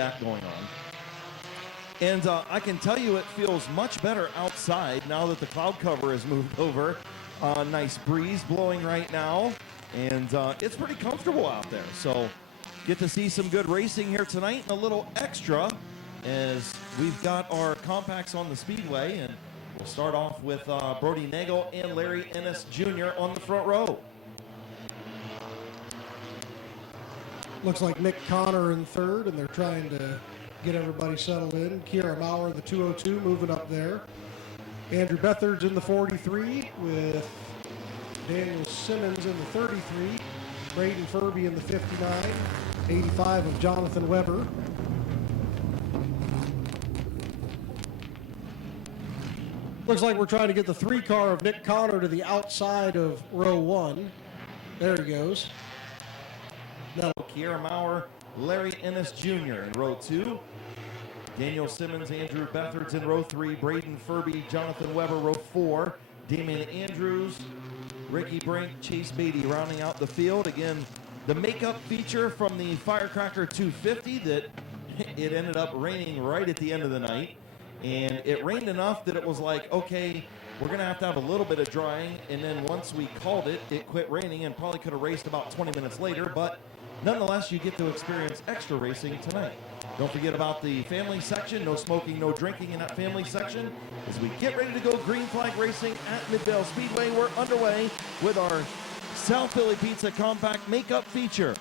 that going on. And I can tell you it feels much better outside now that the cloud cover has moved over. Nice breeze blowing right now, and it's pretty comfortable out there. So get to see some good racing here tonight, and a little extra as we've got our compacts on the speedway, and we'll start off with Brody Nagel and Larry Ennis Jr. on the front row. Looks like Nick Connor in third, and they're trying to get everybody settled in. Kiera Maurer in the 202 moving up there. Andrew Bethard's in the 43 with Daniel Simmons in the 33. Braden Furby in the 59. 85 of Jonathan Weber. Looks like we're trying to get the 3-car of Nick Connor to the outside of row 1. There he goes. No, Kiera Maurer, Larry Ennis Jr. in row 2. Daniel Simmons, Andrew Bethard's in row 3. Braden Furby, Jonathan Weber, row 4. Damian Andrews, Ricky Brink, Chase Beatty rounding out the field. Again, the makeup feature from the Firecracker 250 that it ended up raining right at the end of the night. And it rained enough that it was like, okay, we're going to have a little bit of drying. And then once we called it, it quit raining and probably could have raced about 20 minutes later. But nonetheless, you get to experience extra racing tonight. Don't forget about the family section. No smoking, no drinking in that family section. As we get ready to go green flag racing at Midvale Speedway, we're underway with our South Philly Pizza Compact Makeup feature.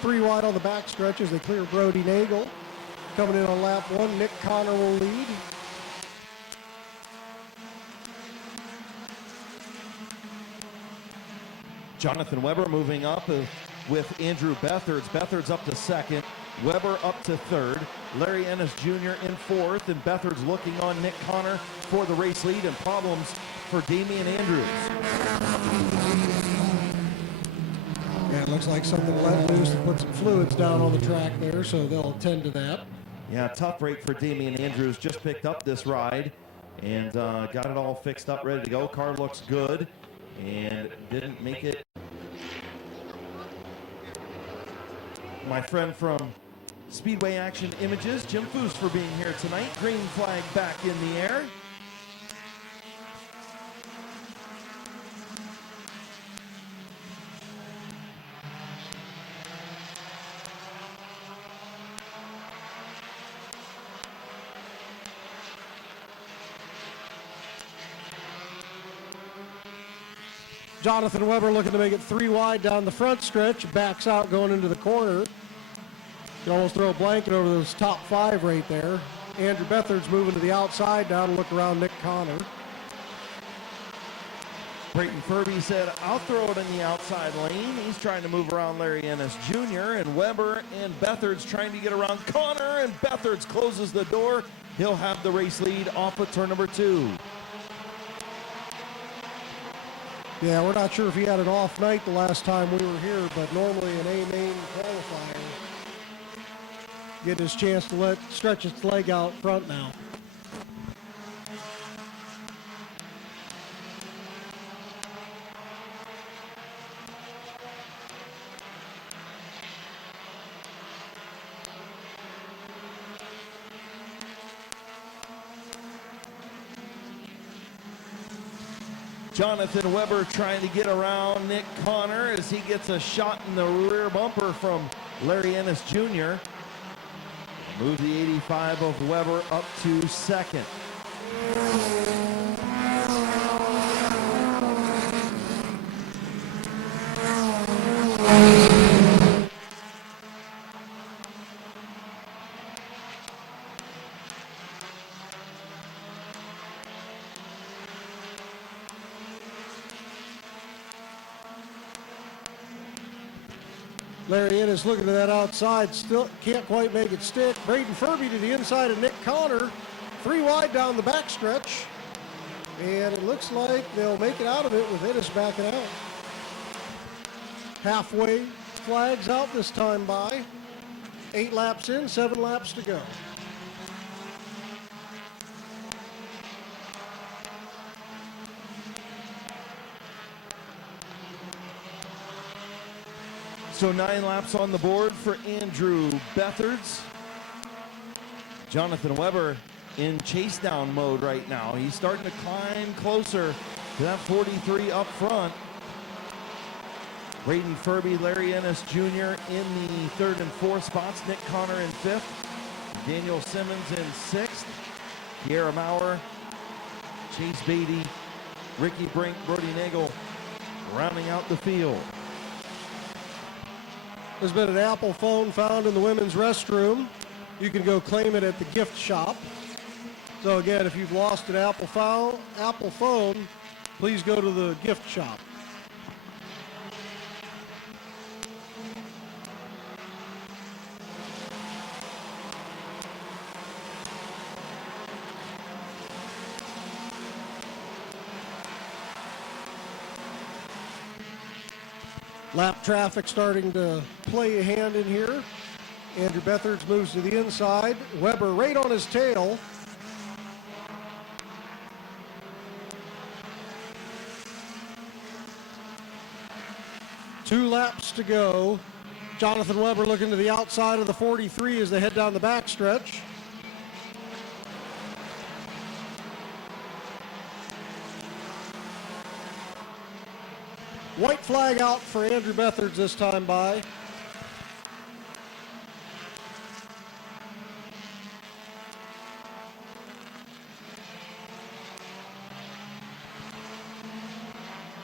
Three wide on the back stretch as they clear Brody Nagel. Coming in on lap 1, Nick Connor will lead. Jonathan Weber moving up with Andrew Bethard's. Bethard's up to second. Weber up to third. Larry Ennis Jr. in fourth. And Bethard's looking on Nick Connor for the race lead, and problems for Damian Andrews. Yeah, it looks like something let loose to put some fluids down on the track there, so they'll attend to that. Yeah, tough break for Damian Andrews. Just picked up this ride and got it all fixed up, ready to go. Car looks good and didn't make it. My friend from Speedway Action Images, Jim Foose, for being here tonight. Green flag back in the air. Jonathan Weber looking to make it 3 wide down the front stretch, backs out going into the corner. You can almost throw a blanket over those top 5 right there. Andrew Bethard's moving to the outside now to look around Nick Connor. Brayton Furby said, I'll throw it in the outside lane. He's trying to move around Larry Ennis Jr. And Weber and Bethard's trying to get around Connor, and Bethard's closes the door. He'll have the race lead off of turn number 2. Yeah, we're not sure if he had an off night the last time we were here, but normally an A-main qualifier get his chance to stretch its leg out front now. Jonathan Weber trying to get around Nick Connor as he gets a shot in the rear bumper from Larry Ennis Jr. Move the 85 of Weber up to second. Larry Ennis looking to that outside, still can't quite make it stick. Braden Furby to the inside of Nick Connor. 3 wide down the back stretch. And it looks like they'll make it out of it with Ennis backing out. Halfway flags out this time by. 8 laps in, 7 laps to go. So 9 laps on the board for Andrew Bethards. Jonathan Weber in chase down mode right now. He's starting to climb closer to that 43 up front. Braden Furby, Larry Ennis Jr. in the 3rd and 4th spots. Nick Connor in 5th. Daniel Simmons in 6th. Kiera Maurer, Chase Beatty, Ricky Brink, Brody Nagel rounding out the field. There's been an Apple phone found in the women's restroom. You can go claim it at the gift shop. So again, if you've lost an Apple phone, please go to the gift shop. Lap traffic starting to play a hand in here. Andrew Bethards moves to the inside. Weber right on his tail. Two laps to go. Jonathan Weber looking to the outside of the 43 as they head down the backstretch. White flag out for Andrew Bethards this time by.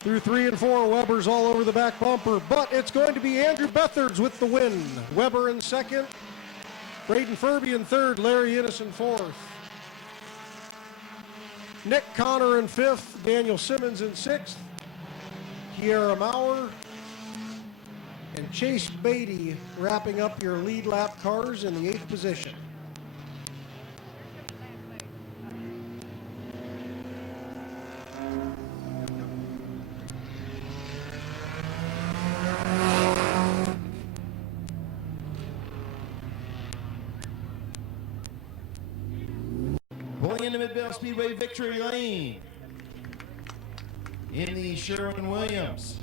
Through 3 and 4, Weber's all over the back bumper, but it's going to be Andrew Bethards with the win. Weber in 2nd, Braden Furby in 3rd, Larry Ennis in 4th. Nick Connor in 5th, Daniel Simmons in 6th. Kiera Maurer and Chase Beatty wrapping up your lead lap cars in the 8th position. Pulling into Midvale Speedway victory lane. In the Sherwin-Williams,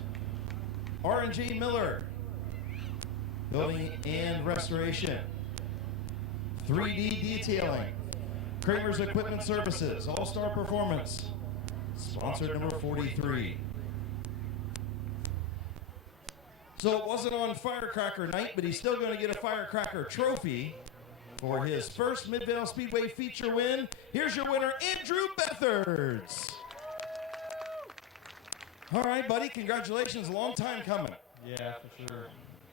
R&J Miller, building and restoration, 3D detailing, Kramer's Equipment Services, All-Star Performance, sponsored number 43. So it wasn't on Firecracker night, but he's still going to get a Firecracker trophy for his first Midvale Speedway feature win. Here's your winner, Andrew Bethards. All right, buddy, congratulations. A long time coming. Yeah, for sure.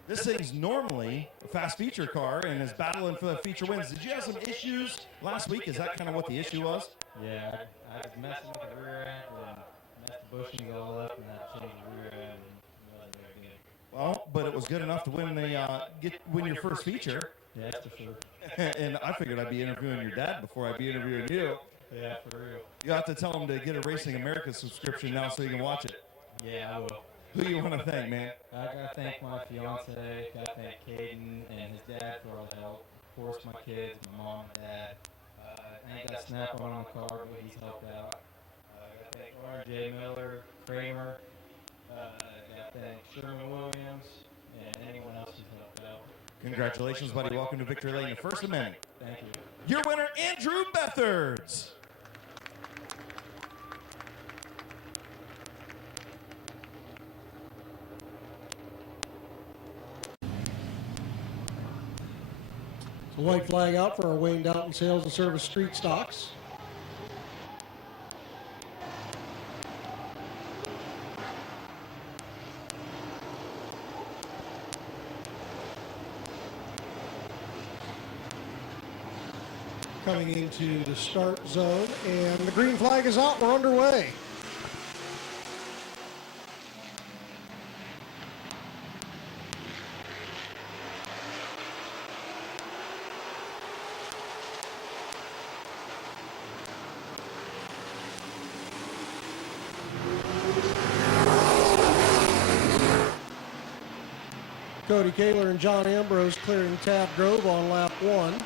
This thing's normally a fast feature car and is battling for the feature wins. Did you have some issues last week? Is that kind of what the issue was? Yeah, I was messing with the rear end and messed the bushings all up, and I changed the rear end. And wasn't very good. Well, but it was good enough to win win your first feature. Yeah, that's for sure. And I figured I'd be interviewing your dad before I'd be interviewing you. Yeah, for real. You have to tell him to get a Racing America subscription now so you can watch it. Yeah, I will. Who do you want to thank, man? I gotta thank my fiance, gotta thank Caden and his dad for all the help. Of course, my kids, my mom and dad. I ain't got Snap on the car, but he's helped out. Gotta thank R.J. Miller, Kramer, gotta thank Sherwin-Williams, and anyone else who's helped out. Congratulations, buddy. Welcome to Victory Lane, the First Amendment. Thank you. Your winner, Andrew Bethards. The white flag out for our Wayne Doughton Sales and Service Street Stocks. Coming into the start zone, and the green flag is out. We're underway. Cody Kaler and John Ambrose clearing Tab Grove on lap 1.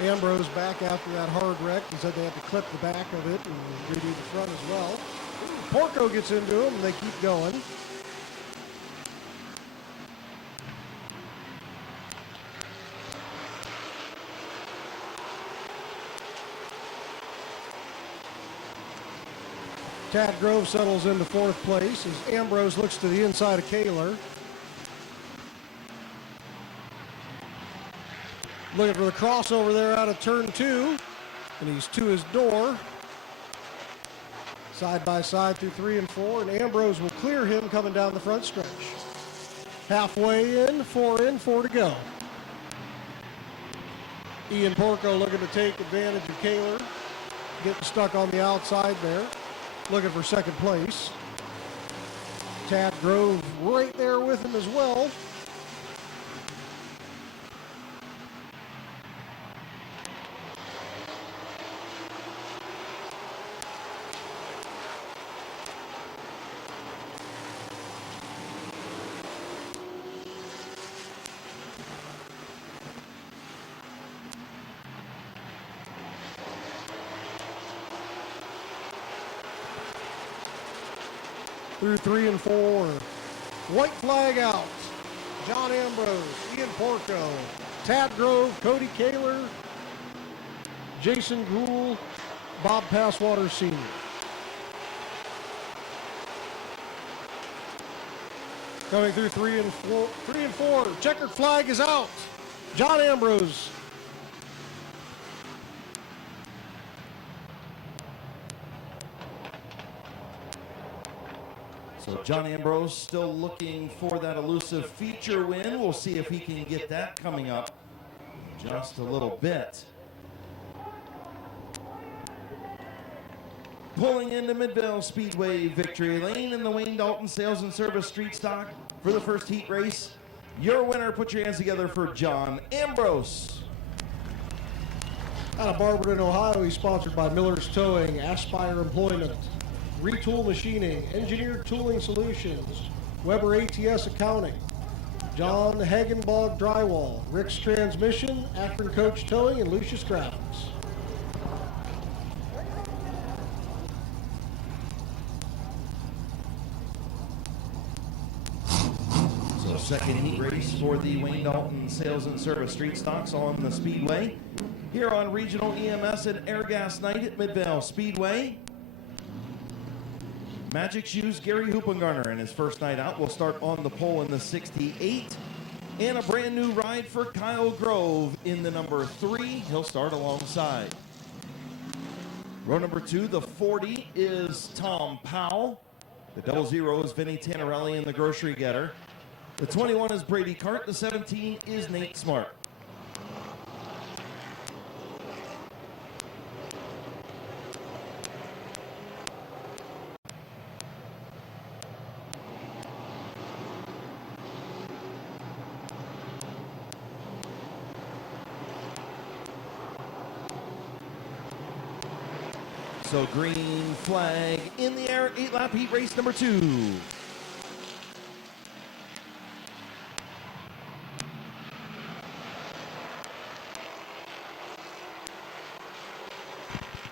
Ambrose back after that hard wreck. He said they had to clip the back of it and redo the front as well. Porco gets into him and they keep going. Tad Grove settles into fourth place as Ambrose looks to the inside of Kaler. Looking for the crossover there out of turn 2, and he's to his door. Side by side through 3 and 4, and Ambrose will clear him coming down the front stretch. Halfway in, 4 to go. Ian Porco looking to take advantage of Kaler, getting stuck on the outside there, looking for second place. Tad Grove right there with him as well. Through 3 and 4. White flag out. John Ambrose, Ian Porco, Tad Grove, Cody Kaler, Jason Gould, Bob Passwater Sr. Coming through 3 and 4. Checkered flag is out. John Ambrose. So John Ambrose still looking for that elusive feature win. We'll see if he can get that coming up just a little bit. Pulling into Midvale Speedway victory lane in the Wayne Dalton Sales and Service Street Stock for the first heat race. Your winner, put your hands together for John Ambrose. Out of Barberton, Ohio, he's sponsored by Miller's Towing, Aspire Employment, Retool Machining, Engineered Tooling Solutions, Weber ATS Accounting, John Hagenbog Drywall, Rick's Transmission, Akron Coach Towing, and Lucius Graphics. So second heat race for the Wayne Dalton Sales and Service Street Stocks on the Speedway. Here on Regional EMS and Air Gas Night at Midvale Speedway. Magic Shoes, Gary Hoopengarner in his first night out will start on the pole in the 68. And a brand new ride for Kyle Grove in the number 3. He'll start alongside. Row number 2, the 40 is Tom Powell. The 00 is Vinny Tannerelli in the Grocery Getter. The 21 is Brady Cart. The 17 is Nate Smart. So green flag in the air, 8-lap heat race number 2.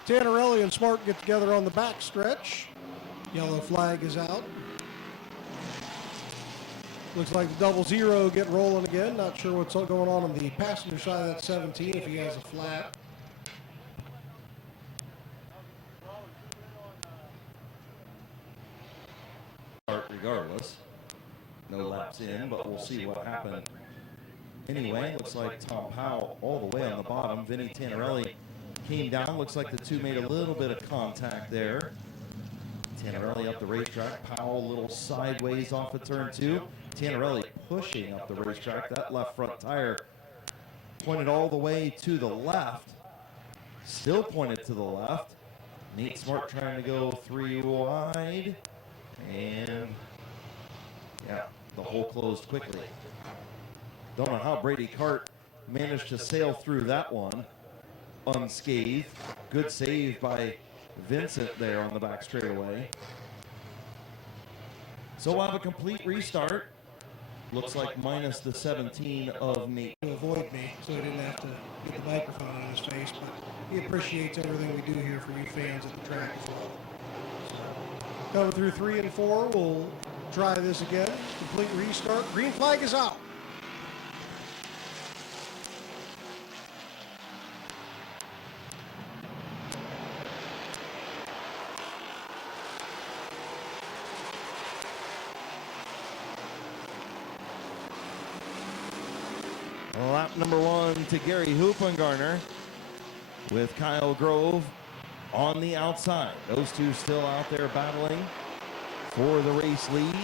Tannerelli and Smart get together on the back stretch. Yellow flag is out. Looks like the 00 get rolling again. Not sure what's going on the passenger side of that 17 if he has a flat. Regardless, no laps in, but we'll see what happened. Anyway, looks like Tom Powell all the way on the bottom. Vinny Tannerelli came down. Looks like the two made a little bit of contact there. Tannerelli up the racetrack. Powell a little sideways off of turn 2. Tannerelli pushing up the racetrack. That left front tire pointed all the way to the left. Still pointed to the left. Nate Smart trying to go 3 wide. And yeah, the hole closed quickly. Don't know how Brady Cart managed to sail through that one unscathed. Good save by Vincent there on the back straightaway. So we'll have a complete restart. Looks like minus the 17 of Nate. To avoid me, so he didn't have to get the microphone on his face, but he appreciates everything we do here for you fans at the track as well. Coming through 3 and 4, we'll try this again. Complete restart. Green flag is out. Lap number 1 to Gary Hoopengarner with Kyle Grove on the outside. Those two still out there battling for the race lead.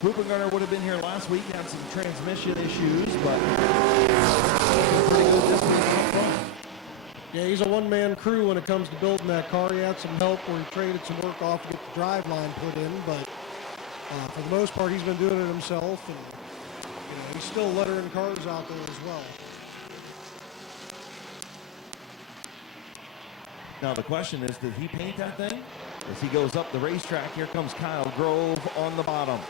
Hoopengarner would have been here last week, had some transmission issues, but pretty good distance out front. Yeah, he's a one-man crew when it comes to building that car. He had some help where he traded some work off to get the drive line put in, but for the most part, he's been doing it himself, and he's still lettering cars out there as well. Now the question is, did he paint that thing? As he goes up the racetrack, here comes Kyle Grove on the bottom.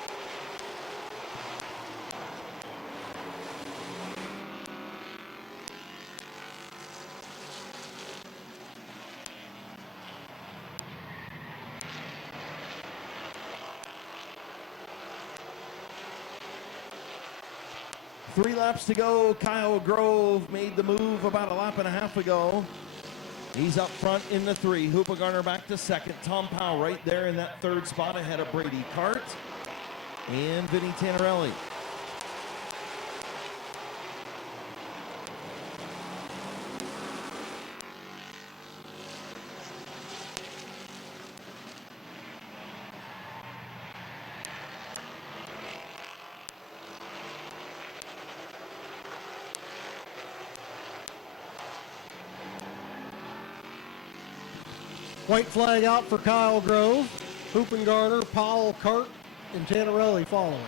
Three laps to go. Kyle Grove made the move about a lap and a half ago. He's up front in the 3. Hoopengarner back to second. Tom Powell right there in that 3rd spot ahead of Brady Cart and Vinny Tannerelli. White flag out for Kyle Grove. Hoopengarner, Powell, Cart, and Tannerelli following.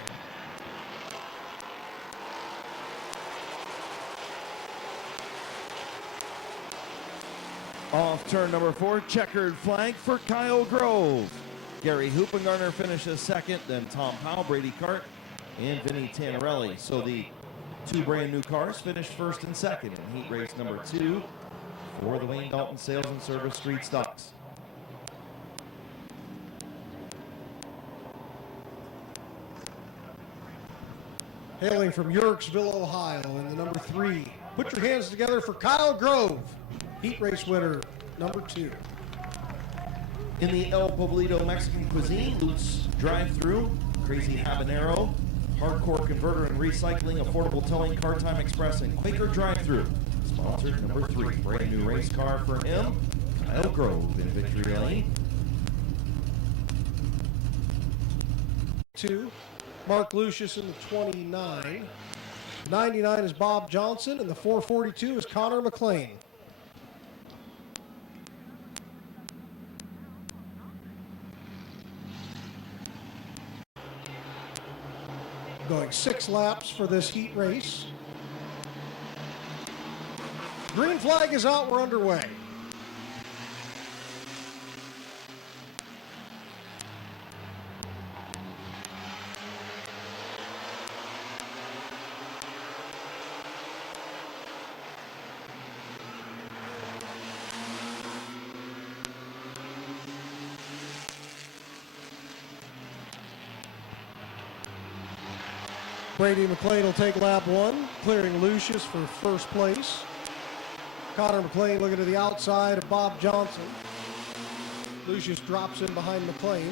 Off turn number 4, checkered flag for Kyle Grove. Gary Hoopengarner finishes second, then Tom Powell, Brady Cart, and Vinny Tannerelli. So the 2 brand new cars finished first and second in heat race number 2 for the Wayne Dalton Sales and Service Street Stocks. Hailing from Yorksville, Ohio, in the number 3. Put your hands together for Kyle Grove, heat race winner, number 2. In the El Poblito Mexican cuisine, Lutz drive-through, Crazy Habanero, Hardcore Converter and Recycling, Affordable Towing, Car Time Express, and Quaker Drive-through. Sponsored number 3, brand new race car for him, Kyle Grove in victory lane. 2. Mark Lucius in the 29. 99 is Bob Johnson, and the 442 is Connor McLean. Going 6 laps for this heat race. Green flag is out, we're underway. Brady McLean will take lap 1, clearing Lucius for first place. Connor McLean looking to the outside of Bob Johnson. Lucius drops in behind McLean.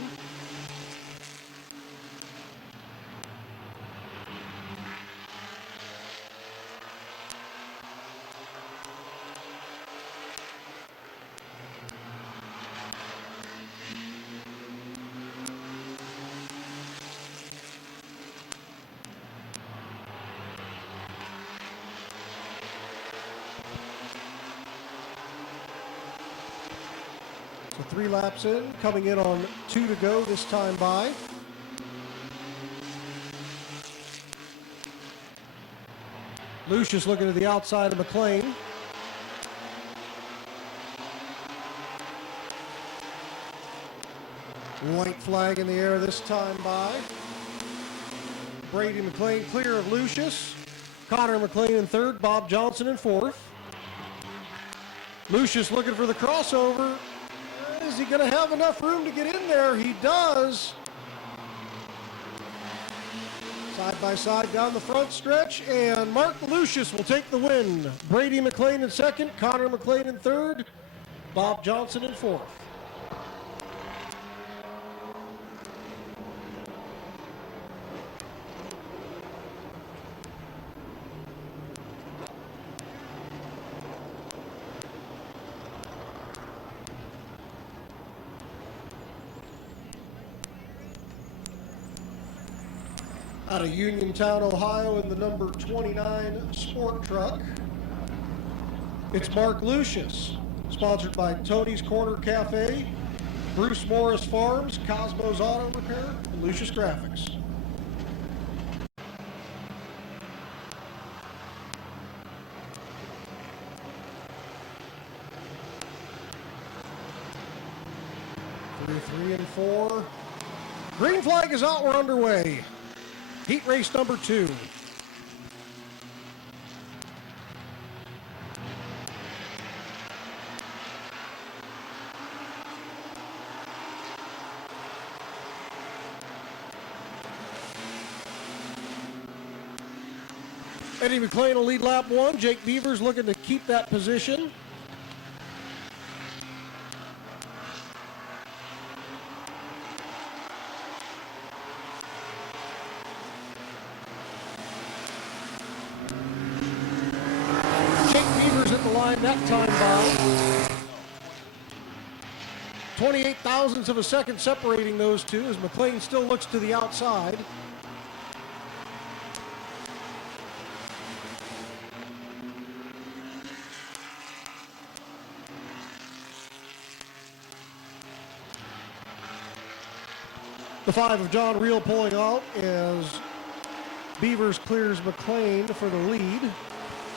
So 3 laps in, coming in on 2 to go this time by. Lucius looking to the outside of McLean. White flag in the air this time by. Brady McLean clear of Lucius. Connor McLean in 3rd, Bob Johnson in 4th. Lucius looking for the crossover. Is he going to have enough room to get in there? He does. Side by side down the front stretch, and Mark Lucius will take the win. Brady McLean in 2nd, Connor McLean in 3rd, Bob Johnson in 4th. Out of Uniontown, Ohio, in the number 29 Sport Truck, it's Mark Lucius. Sponsored by Tony's Corner Cafe, Bruce Morris Farms, Cosmos Auto Repair, and Lucius Graphics. Through 3 and 4. Green flag is out, we're underway. Heat race number 2. Eddie McLean will lead lap 1. Jake Beavers looking to keep that position. Jake Beavers at the line that time by 28 thousandths of a second separating those two as McLean still looks to the outside. The 5 of John Reel pulling out as Beavers clears McLean for the lead.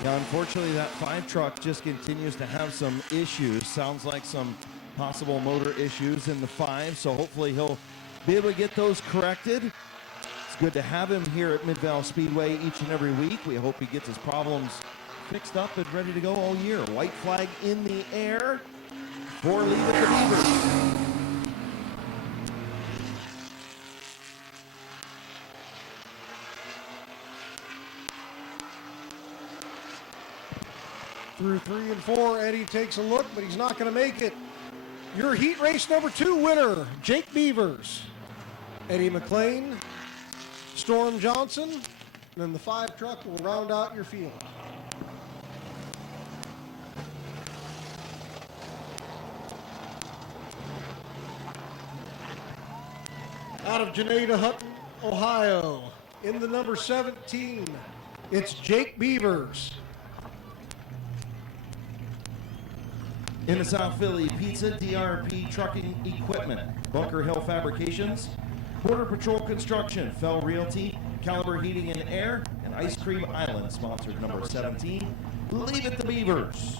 Yeah, unfortunately, that 5 truck just continues to have some issues. Sounds like some possible motor issues in the 5, so hopefully he'll be able to get those corrected. It's good to have him here at Midvale Speedway each and every week. We hope he gets his problems fixed up and ready to go all year. White flag in the air for lead at the Beavers. Through 3 and 4, Eddie takes a look, but he's not going to make it. Your heat race number 2 winner, Jake Beavers. Eddie McLean, Storm Johnson, and then the 5 truck will round out your field. Out of Janeda Hutton, Ohio, in the number 17, it's Jake Beavers. In the South Philly, Pizza, DRP Trucking Equipment, Bunker Hill Fabrications, Border Patrol Construction, Fell Realty, Caliber Heating and Air, and Ice Cream Island, sponsored number 17. Leave it to Beavers.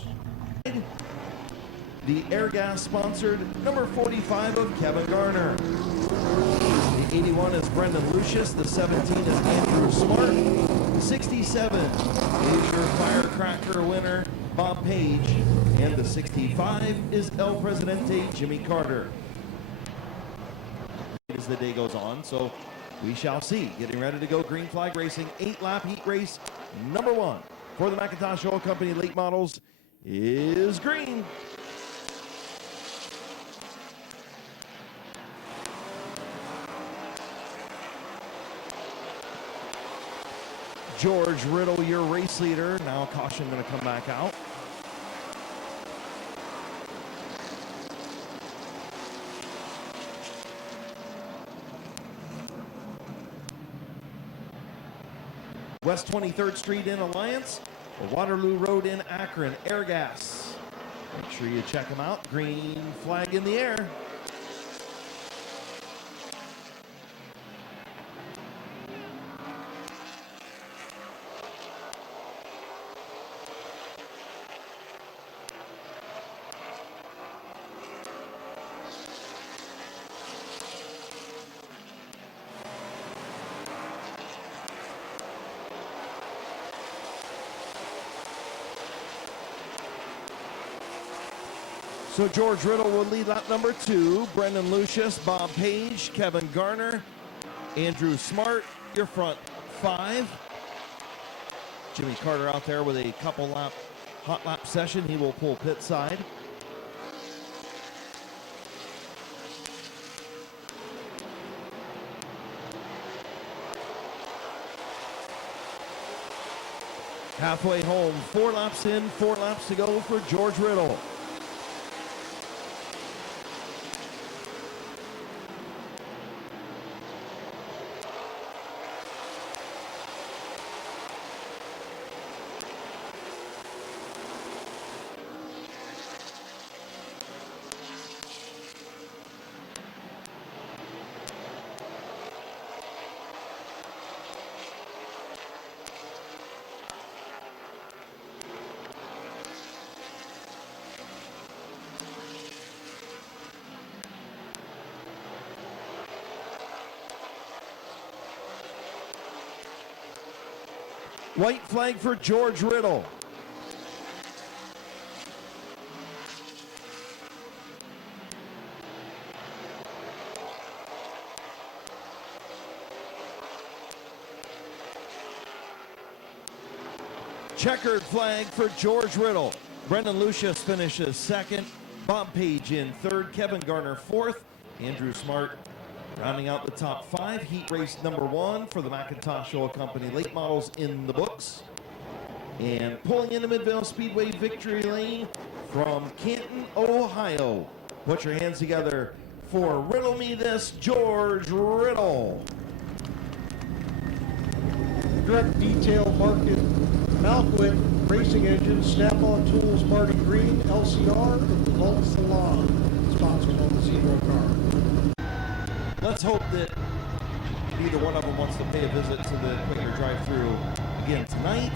The Air Gas sponsored number 45 of Kevin Garner. The 81 is Brendan Lucius. The 17 is Andrew Smart. 67, Leisure Firecracker winner Bob Page. And the 65 is El Presidente Jimmy Carter. As the day goes on, so we shall see. Getting ready to go green flag racing, 8-lap heat race number 1 for the McIntosh Oil Company late models is green. George Riddle, your race leader. Now caution going to come back out. West 23rd Street in Alliance, Waterloo Road in Akron, Air Gas. Make sure you check them out. Green flag in the air. So George Riddle will lead lap number 2. Brendan Lucius, Bob Page, Kevin Garner, Andrew Smart, your front 5. Jimmy Carter out there with a couple lap, hot lap session. He will pull pit side. Halfway home, 4 laps in, 4 laps to go for George Riddle. White flag for George Riddle. Checkered flag for George Riddle. Brendan Lucius finishes second. Bob Page in third. Kevin Garner fourth. Andrew Smart rounding out the top five. Heat race number one for the McIntosh Oil Company late models in the books. And pulling into Midvale Speedway victory lane from Canton, Ohio. Put your hands together for Riddle Me This, George Riddle. Direct Detail Market, Malquit Racing Engines, Snap-on Tools, Marty Green, LCR, and the Vault Salon, sponsors on the Zero car. Let's hope that neither one of them wants to pay a visit to the Quaker drive-thru again tonight.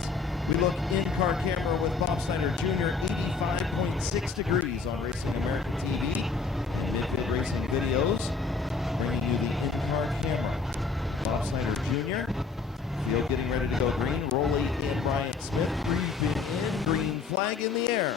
We look in-car camera with Bob Snyder Jr., 85.6 degrees on Racing America TV and Mid-Vid Racing videos, bringing you the in-car camera. Bob Snyder Jr., field getting ready to go green. Rowley and Bryant Smith, green in, green flag in the air.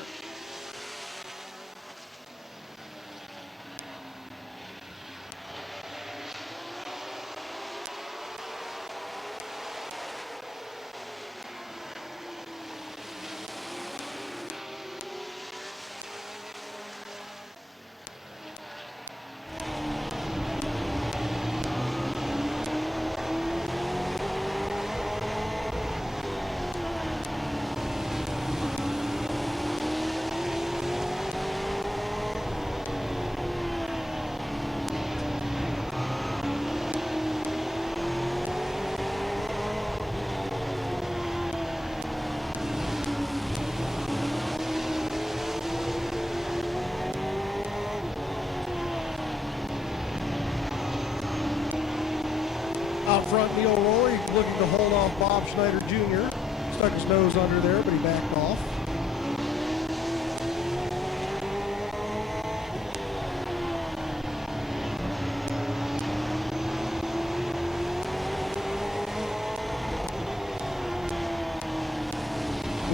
Out front, Neil Roy looking to hold off Bob Schneider Jr. Stuck his nose under there, but he backed off.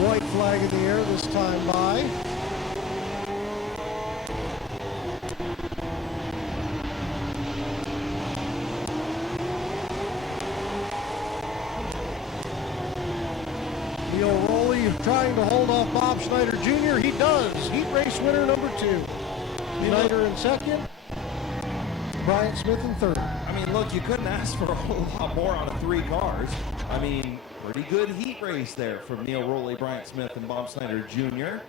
White flag in the air this time by. Neil Rowley trying to hold off Bob Schneider Jr. He does. Heat race winner number 2. Schneider in second. Bryant Smith in third. I mean, look, you couldn't ask for a whole lot more out of 3 cars. I mean, pretty good heat race there from Neil Rowley, Bryant Smith, and Bob Snyder Jr.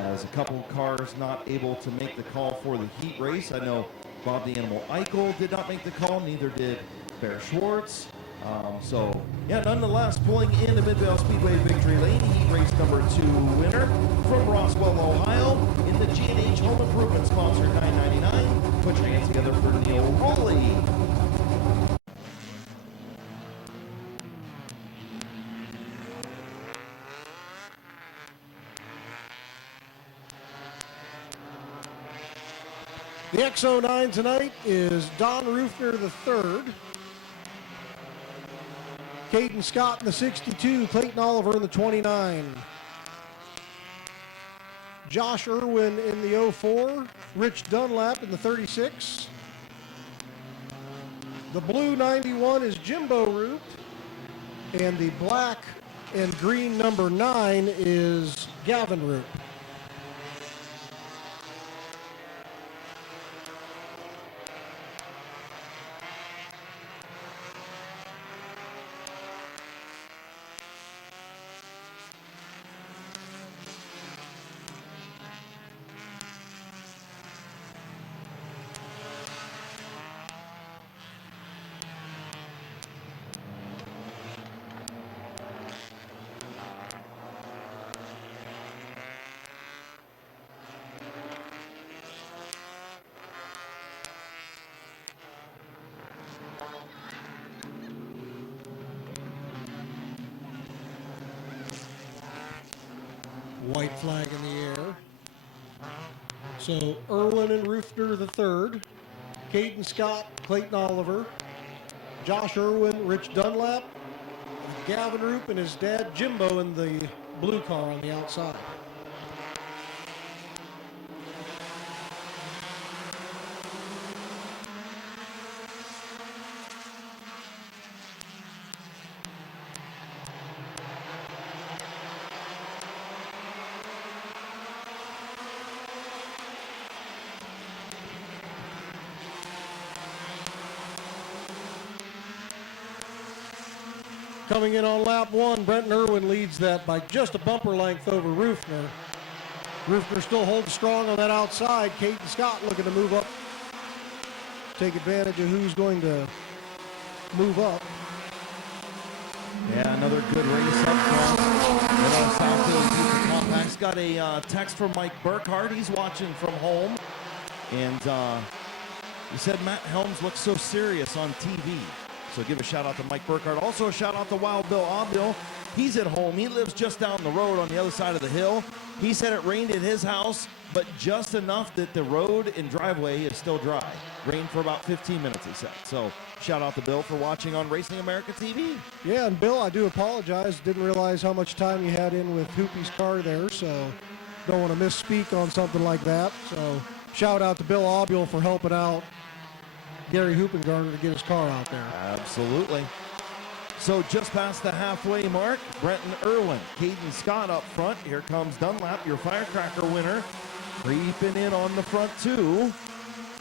As a couple cars not able to make the call for the heat race. I know Bob the Animal Eichel did not make the call, neither did Bear Schwartz. Nonetheless, pulling into Midvale Speedway victory lane, heat race number 2 winner from Roswell, Ohio, in the G&H Home Improvement sponsor $9.99. Put your hands together for Neil Rowley. The X09 tonight is Don Rufner III. Caden Scott in the 62, Clayton Oliver in the 29. Josh Irwin in the 04, Rich Dunlap in the 36. The blue 91 is Jimbo Root, and the black and green number 9 is Gavin Root. White flag in the air. So Irwin and Rufner III, Caden Scott, Clayton Oliver, Josh Irwin, Rich Dunlap, Gavin Roop and his dad Jimbo in the blue car on the outside. Coming in on lap one, Brenton Irwin leads that by just a bumper length over Rufner. Rufner still holds strong on that outside. Caden Scott looking to move up, take advantage of who's going to move up. Yeah, another good race up front. Southfield Compact's got a text from Mike Burkhardt. He's watching from home. And he said Matt Helms looks so serious on TV. So give a shout out to Mike Burkhardt. Also a shout out to Wild Bill Aubill. He's at home. He lives just down the road on the other side of the hill. He said it rained at his house, but just enough that the road and driveway is still dry. Rained for about 15 minutes, he said. So shout out to Bill for watching on Racing America TV. Yeah, and Bill, I do apologize. Didn't realize how much time you had in with Hoopy's car there, so don't want to misspeak on something like that. So shout out to Bill Aubill for helping out Gary Hoopengarner to get his car out there. Absolutely. So just past the halfway mark, Brenton Irwin, Caden Scott up front. Here comes Dunlap, your firecracker winner, creeping in on the front two.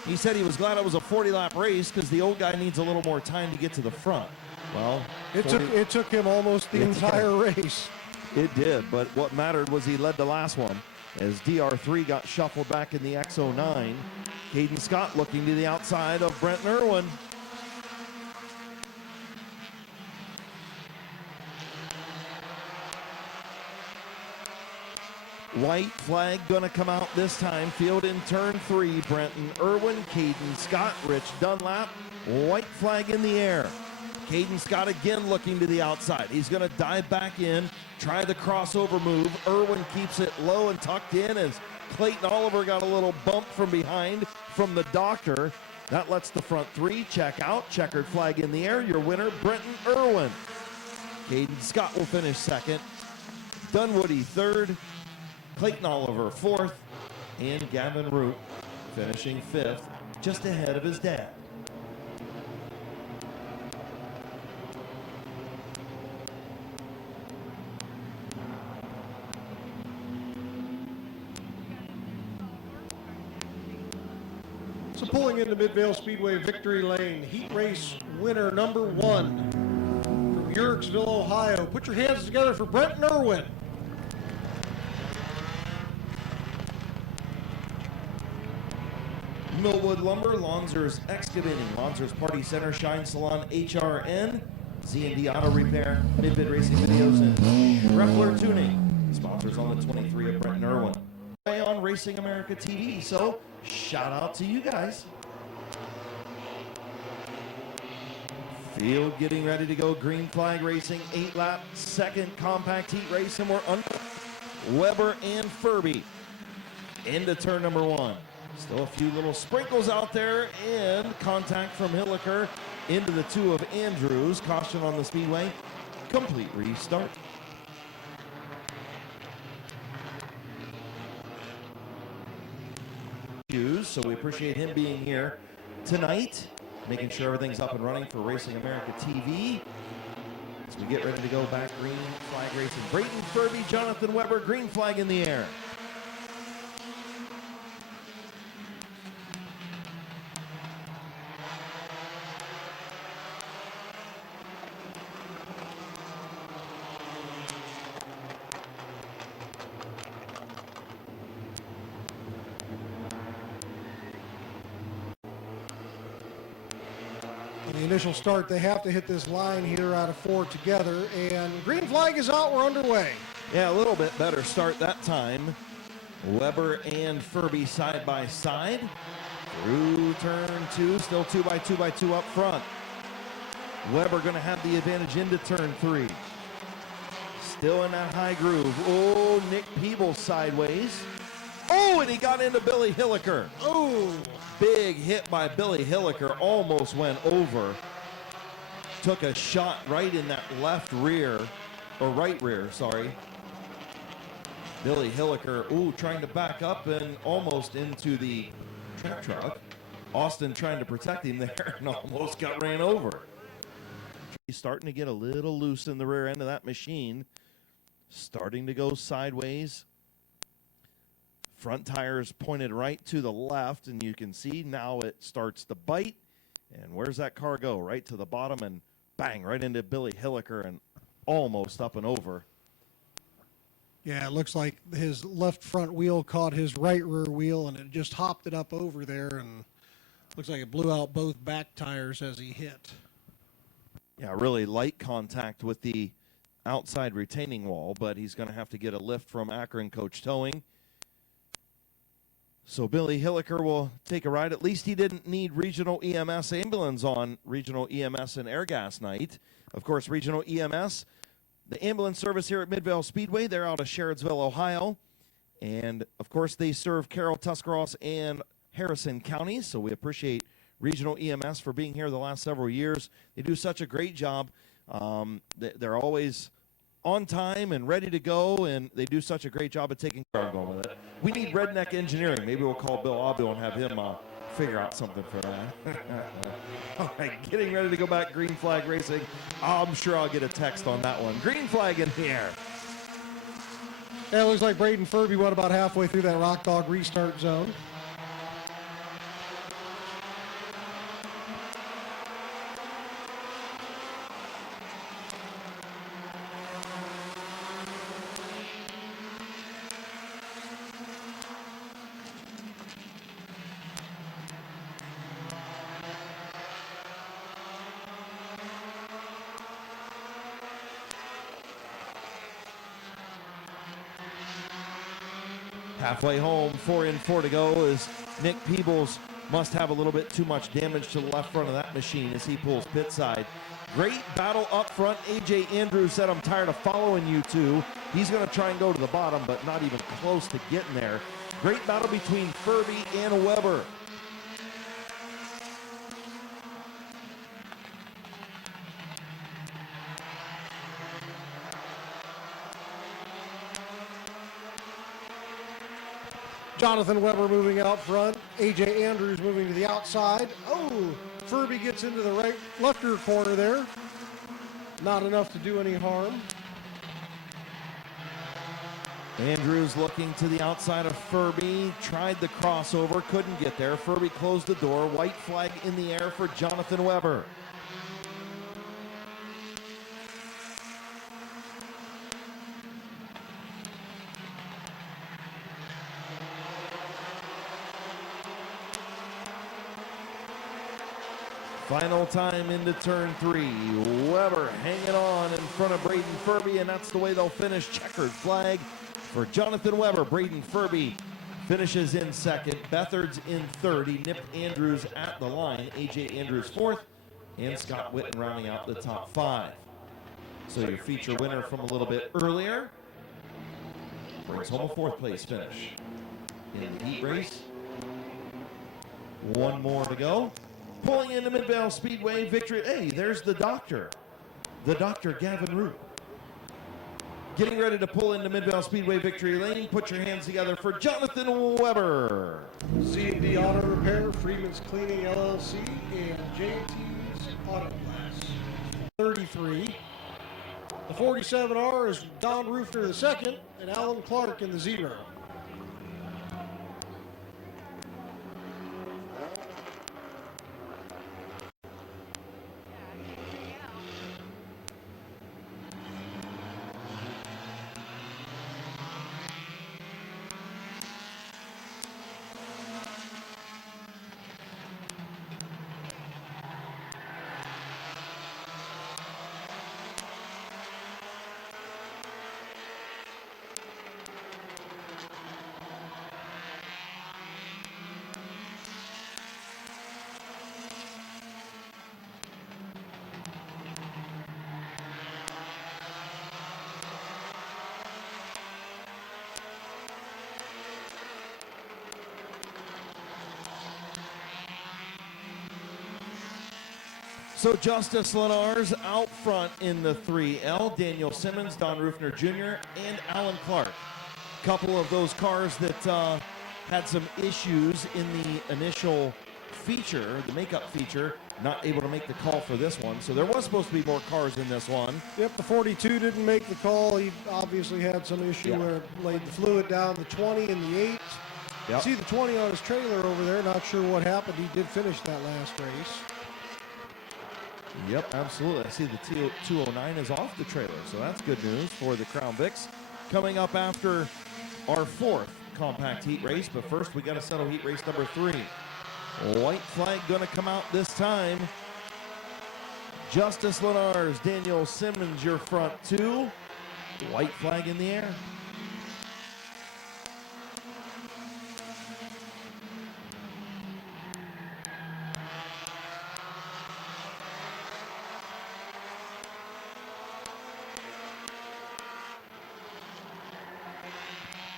He said he was glad it was a 40-lap race because the old guy needs a little more time to get to the front. Well, it took him almost the entire race. It did, but what mattered was he led the last one as DR3 got shuffled back in the X09. Caden Scott looking to the outside of Brenton Irwin. White flag going to come out this time. Field in turn 3. Brenton Irwin, Caden Scott, Rich Dunlap. White flag in the air. Caden Scott again looking to the outside. He's going to dive back in, try the crossover move. Irwin keeps it low and tucked in as Clayton Oliver got a little bump from behind from the doctor. That lets the front 3 check out. Checkered flag in the air. Your winner, Brenton Irwin. Caden Scott will finish second. Dunwoody third. Clayton Oliver fourth. And Gavin Root finishing fifth, just ahead of his dad. So pulling into Midvale Speedway victory lane, heat race winner number 1 from Yerkesville, Ohio. Put your hands together for Brenton Irwin. Millwood Lumber, Lonzer's Excavating, Lonzer's Party Center, Shine Salon, HRN, Z&D Auto Repair, Mid-Vid Racing Videos, and Scheffler Tuning. Sponsors on the 23 of Brenton Irwin. On Racing America TV, so shout out to you guys. Field getting ready to go. Green flag racing, 8-lap, second compact heat race, and we're under Weber and Furby into turn number 1. Still a few little sprinkles out there, and contact from Hilliker into the 2 of Andrews. Caution on the speedway. Complete restart. So we appreciate him being here tonight, making sure everything's up and running for Racing America TV. As we get ready to go back, green flag racing. Brayton Furby, Jonathan Weber, green flag in the air. The initial start, they have to hit this line here out of 4 together, and green flag is out. We're underway. Yeah, a little bit better start that time. Weber and Furby side by side through turn 2, still 2x2x2 up front. Weber going to have the advantage into turn 3. Still in that high groove. Oh, Nick Peebles sideways. Oh, and he got into Billy Hilliker. Oh, big hit by Billy Hilliker. Almost went over. took a shot right in that left rear, or right rear, sorry. Billy Hilliker, trying to back up and almost into the track truck. Austin trying to protect him there and almost got ran over. He's starting to get a little loose in the rear end of that machine. Starting to go sideways. Front tires pointed right to the left, and you can see now it starts to bite. And where's that car go? Right to the bottom and bang, right into Billy Hilliker and almost up and over. Yeah, it looks like his left front wheel caught his right rear wheel, and it just hopped it up over there, and looks like it blew out both back tires as he hit. Yeah, really light contact with the outside retaining wall, but he's going to have to get a lift from Akron Coach Towing. So Billy Hilliker will take a ride. At least he didn't need regional EMS ambulance on regional EMS and air gas night. Of course, regional EMS, the ambulance service here at Midvale Speedway, they're out of Sherridsville, Ohio. And, of course, they serve Carroll, Tuscarawas, and Harrison counties. So we appreciate regional EMS for being here the last several years. They do such a great job. They're always on time and ready to go, and they do such a great job of taking care of going with it. We need redneck engineering. Maybe we'll call Bill Abel and have him figure out something for that. All right, getting ready to go back green flag racing. I'm sure I'll get a text on that one. Green flag in the air. Yeah, it looks like Braden Furby went about halfway through that Rock Dog restart zone. Halfway home, 4 in, 4 to go, as Nick Peebles must have a little bit too much damage to the left front of that machine as he pulls pit side. Great battle up front. A.J. Andrews said, I'm tired of following you two. He's going to try and go to the bottom, but not even close to getting there. Great battle between Furby and Weber. Jonathan Weber moving out front. A.J. Andrews moving to the outside. Oh, Furby gets into the left rear corner there. Not enough to do any harm. Andrews looking to the outside of Furby. Tried the crossover, couldn't get there. Furby closed the door. White flag in the air for Jonathan Weber. Final time into turn 3. Weber hanging on in front of Braden Furby, and that's the way they'll finish. Checkered flag for Jonathan Weber. Braden Furby finishes in second. Beathard's in third. He nipped Andrews at the line. A.J. Andrews fourth, and Scott Witten rounding out the top 5. So your feature winner from a little bit earlier brings home a 4th place finish in the heat race. One more to go. Pulling into Midvale Speedway victory. Hey, there's the doctor. The doctor, Gavin Root. Getting ready to pull into Midvale Speedway victory lane. Put your hands together for Jonathan Weber. Z&D Auto Repair, Freeman's Cleaning LLC, and JT's Auto Glass. 33. The 47R is Don Rufner the second, and Alan Clark in the 0. So Justice Lenars out front in the 3L. Daniel Simmons, Don Rufner Jr., and Alan Clark. Couple of those cars that had some issues in the initial feature, the makeup feature, not able to make the call for this one. So there was supposed to be more cars in this one. Yep, the 42 didn't make the call. He obviously had some issue where it laid the fluid down. The 20 and the 8. Yep. See the 20 on his trailer over there. Not sure what happened. He did finish that last race. Yep, absolutely. I see the 209 is off the trailer, so that's good news for the Crown Vics. Coming up after our 4th compact heat race, but first we got to settle heat race number 3. White flag going to come out this time. Justice Lenars, Daniel Simmons, your front 2. White flag in the air.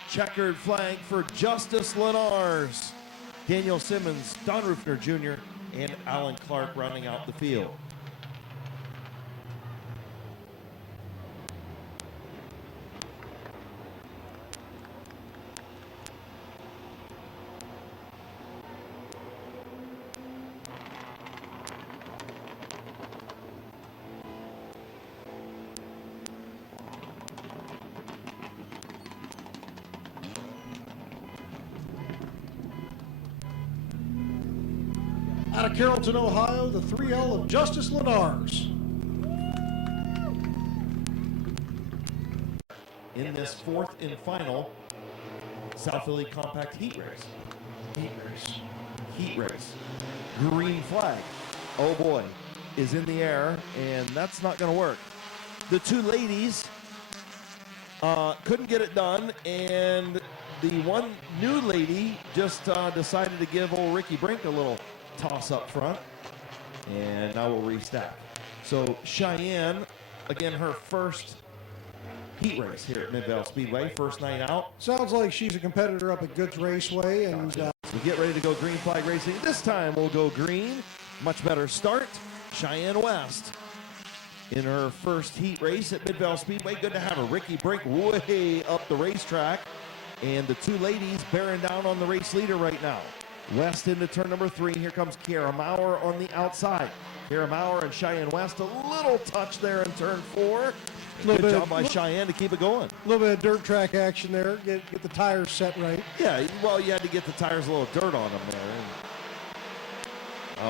Checkered flag for Justice Lenars. Daniel Simmons, Don Rufner Jr., and Alan Clark rounding out the field. Out of Carrollton, Ohio, the 3L of Justice Lenars. In this 4th and final South Philly Compact Heat Race. Heat race. Green flag. Oh boy, is in the air, and that's not going to work. The 2 ladies couldn't get it done, and the one new lady just decided to give old Ricky Brink a little toss up front, and now we'll restack. So Cheyenne, again, her first heat race here at Midvale Speedway, first night out. Sounds like she's a competitor up at Goods Raceway, and So we get ready to go green flag racing. This time we'll go green. Much better start. Cheyenne West in her first heat race at Midvale Speedway. Good to have her. Ricky Brink way up the racetrack, and the 2 ladies bearing down on the race leader right now. West into turn number 3. Here comes Kiara Maurer on the outside. Kiara Maurer and Cheyenne West, a little touch there in turn 4. Good job by Cheyenne to keep it going. a little bit of dirt track action there. Get the tires set right. Yeah, well, you had to get the tires a little dirt on them there.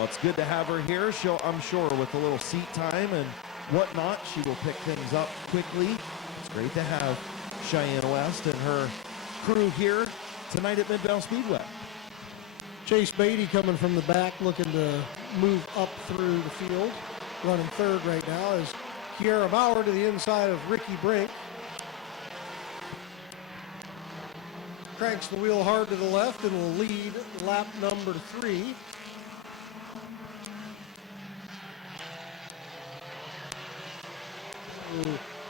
It's good to have her here. I'm sure with a little seat time and whatnot, she will pick things up quickly. It's great to have Cheyenne West and her crew here tonight at Midvale Speedway. Chase Beatty coming from the back, looking to move up through the field. Running 3rd right now is Kiara Bauer to the inside of Ricky Brink. Cranks the wheel hard to the left and will lead lap number 3.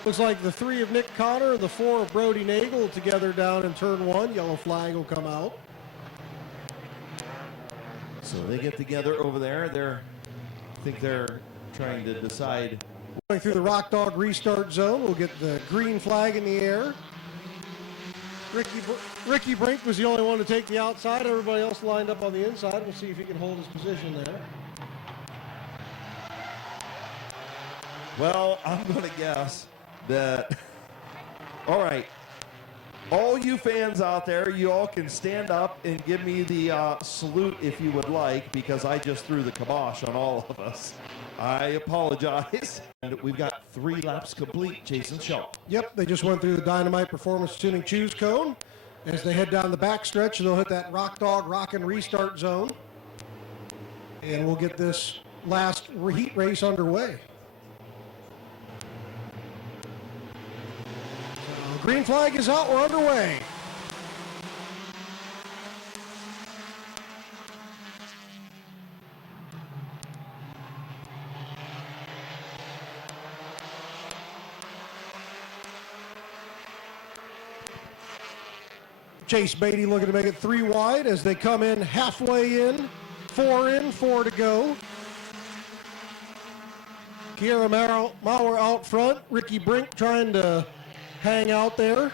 Looks like the 3 of Nick Connor, the 4 of Brody Nagel together down in turn 1. Yellow flag will come out. So they get together over there. I think they're trying to decide. Going through the Rock Dog restart zone, we'll get the green flag in the air. Ricky Brink was the only one to take the outside. Everybody else lined up on the inside. We'll see if he can hold his position there. Well, I'm going to guess that, all right, all you fans out there, you all can stand up and give me the salute if you would like, because I just threw the kibosh on all of us. I apologize. And we've got 3 laps complete, Jason Shaw. Yep, they just went through the Dynamite Performance Tuning Choose Cone. As they head down the back stretch, they'll hit that Rock Dog Rock and Restart zone. And we'll get this last heat race underway. Green flag is out. We're underway. Chase Beatty looking to make it 3 wide as they come in halfway in. 4 in, 4 to go. Kiera Maurer out front. Ricky Brink trying to hang out there.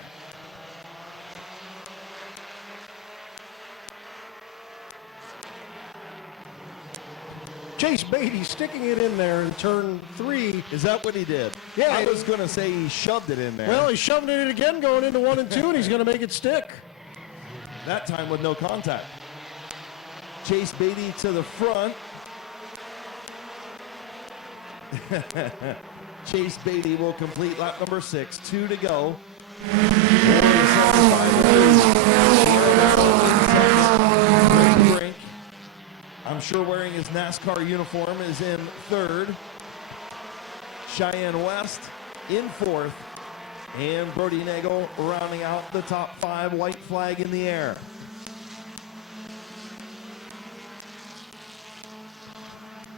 Chase Beatty sticking it in there in turn 3. Is that what he did? Yeah. I was going to say he shoved it in there. Well, he's shoving it in again going into 1 and 2, and he's going to make it stick. That time with no contact. Chase Beatty to the front. Chase Beatty will complete lap number 6. 2 to go. Brink, I'm sure wearing his NASCAR uniform, is in 3rd. Cheyenne West in 4th. And Brody Nagel rounding out the top 5, white flag in the air.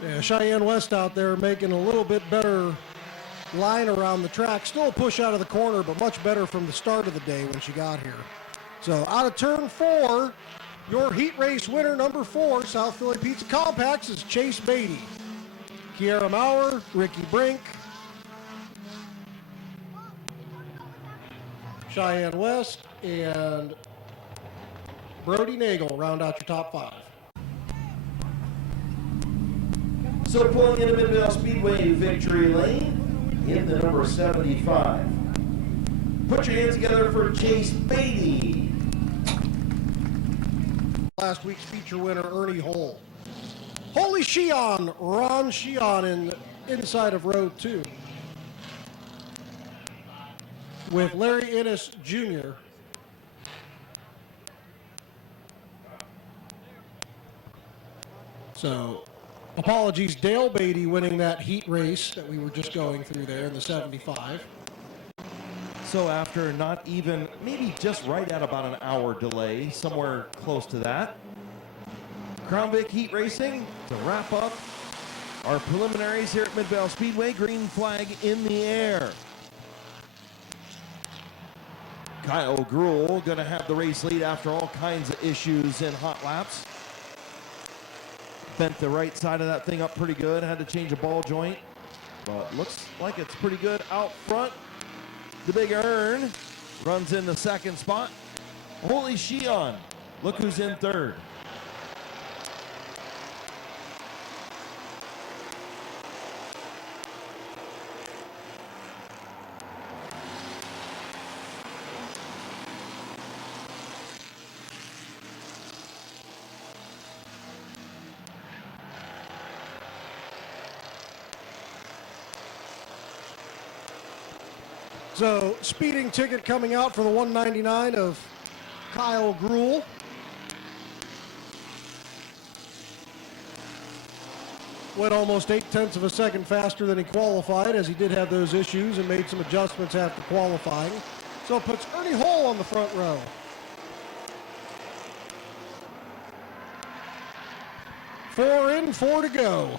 Yeah, Cheyenne West out there making a little bit better line around the track. Still a push out of the corner, but much better from the start of the day when she got here. So out of turn 4, your heat race winner, number 4, South Philly Pizza Compacts, is Chase Beatty. Kiera Maurer, Ricky Brink, Cheyenne West, and Brody Nagel round out your top 5. So pulling into Midvale Speedway victory lane in the number 75. Put your hands together for Chase Beatty. Last week's feature winner, Ernie Hole. Holy Sheon, Ron Sheon inside of row 2. With Larry Ennis Jr. So, apologies, Dale Beatty winning that heat race that we were just going through there in the 75. So after not even, maybe just right at about an hour delay, somewhere close to that, Crown Vic Heat Racing to wrap up our preliminaries here at Midvale Speedway. Green flag in the air. Kyle Gruhl going to have the race lead after all kinds of issues in hot laps. Bent the right side of that thing up pretty good. Had to change a ball joint, but looks like it's pretty good out front. The Big Earn runs in the 2nd spot. Holy Sheon, look who's in 3rd. So, speeding ticket coming out for the 199 of Kyle Gruhl. Went almost 0.8 of a second faster than he qualified, as he did have those issues and made some adjustments after qualifying. So it puts Ernie Hole on the front row. Four in, 4 to go.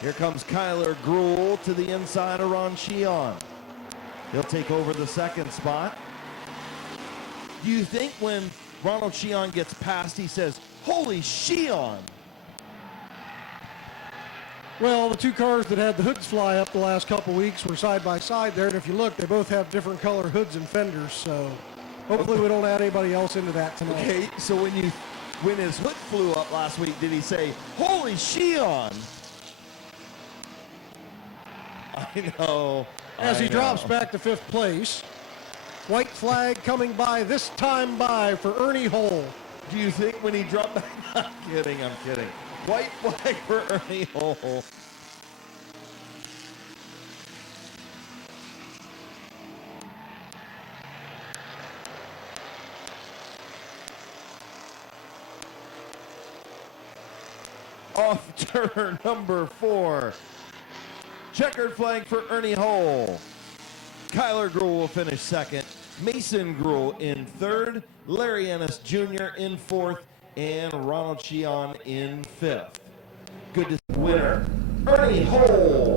Here comes Kyler Gruhl to the inside of Ron Sheon. He'll take over the 2nd spot. Do you think when Ronald Sheon gets past, he says, "Holy Sheon"? Well, the 2 cars that had the hoods fly up the last couple weeks were side by side there, and if you look, they both have different color hoods and fenders, so hopefully we don't add anybody else into that tonight. Okay, so when his hood flew up last week, did he say, "Holy Sheon"? I know. As he drops back to 5th place. White flag coming by, this time by for Ernie Hole. Do you think when he dropped back? I'm kidding. White flag for Ernie Hole. Off turn number 4. Checkered flag for Ernie Hole. Kyler Gruhl will finish 2nd. Mason Gruhl in 3rd. Larry Ennis Jr. in 4th. And Ronald Sheon in 5th. Good to see winner, Ernie Hole.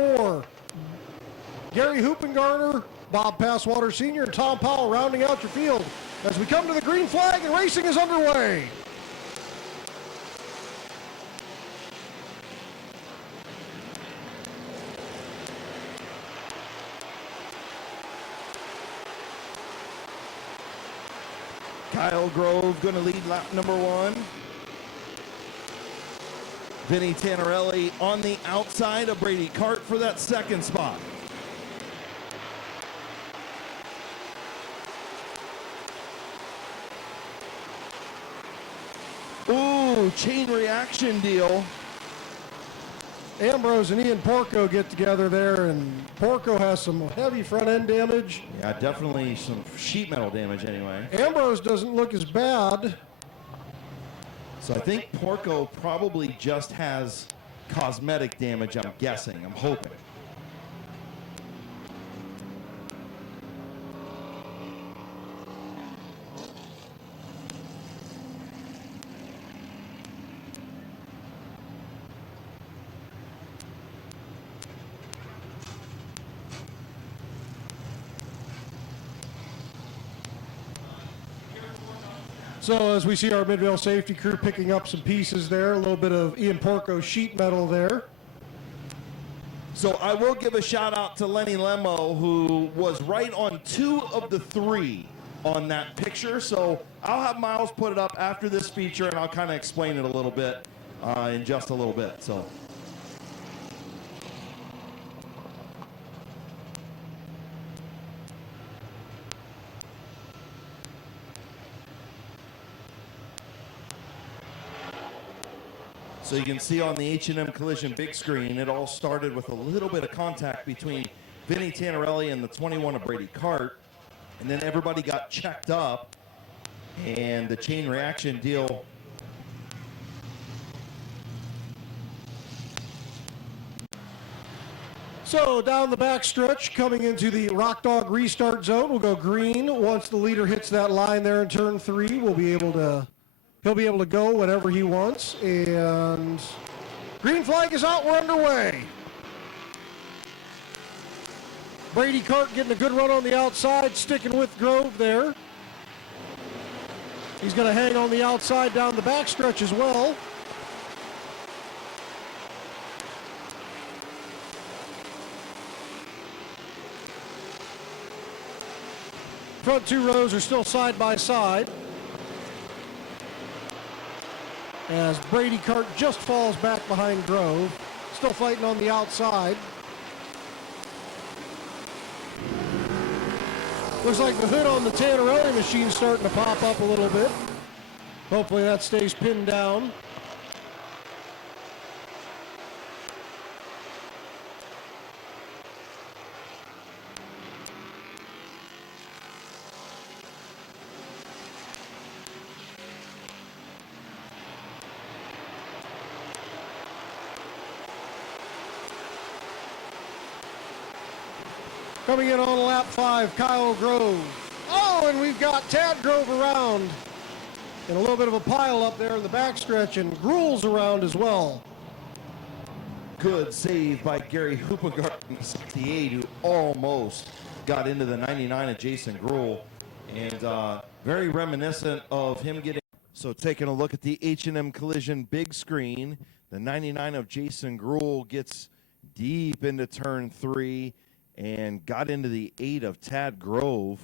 4. Gary Hoopengarner, Bob Passwater Sr., and Tom Powell rounding out your field as we come to the green flag and racing is underway. Kyle Grove going to lead lap number 1. Vinny Tannerelli on the outside of Brady Cart for that second spot. Ooh, chain reaction deal. Ambrose and Ian Porco get together there, and Porco has some heavy front end damage. Yeah, definitely some sheet metal damage anyway. Ambrose doesn't look as bad. So I think Porco probably just has cosmetic damage, I'm guessing, I'm hoping. So as we see our Midvale safety crew picking up some pieces there, a little bit of Ian Porco sheet metal there. So I will give a shout out to Lenny Lemo, who was right on 2 of the 3 on that picture. So I'll have Miles put it up after this feature, and I'll kind of explain it a little bit in just a little bit. So you can see on the H&M Collision big screen, it all started with a little bit of contact between Vinny Tannerelli and the 21 of Brady Cart, and then everybody got checked up, and the chain reaction deal. So down the back stretch, coming into the Rock Dog restart zone, we'll go green. Once the leader hits that line there in turn 3, he'll be able to go whenever he wants. And green flag is out, we're underway. Brady Cart getting a good run on the outside, sticking with Grove there. He's going to hang on the outside down the back stretch as well. Front 2 rows are still side by side, as Brady Cart just falls back behind Grove. Still fighting on the outside. Looks like the hood on the Tannerelli machine is starting to pop up a little bit. Hopefully that stays pinned down. Coming in on lap 5, Kyle Grove. Oh, and we've got Tad Grove around. And a little bit of a pile up there in the backstretch, and Gruel's around as well. Good save by Gary Hoopengarten, 68, who almost got into the 99 of Jason Gruel. And very reminiscent of him getting. So taking a look at the H&M Collision big screen, the 99 of Jason Gruel gets deep into turn 3 and got into the 8 of Tad Grove.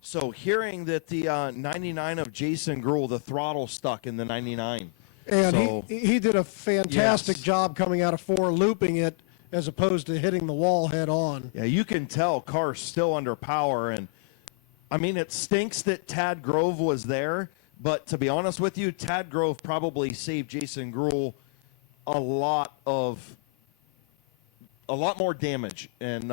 So hearing that the 99 of Jason Gruel, the throttle stuck in the 99. And so, he did a fantastic job coming out of 4, looping it, as opposed to hitting the wall head on. Yeah, you can tell car's still under power. And, I mean, it stinks that Tad Grove was there. But to be honest with you, Tad Grove probably saved Jason Gruel a lot more damage. And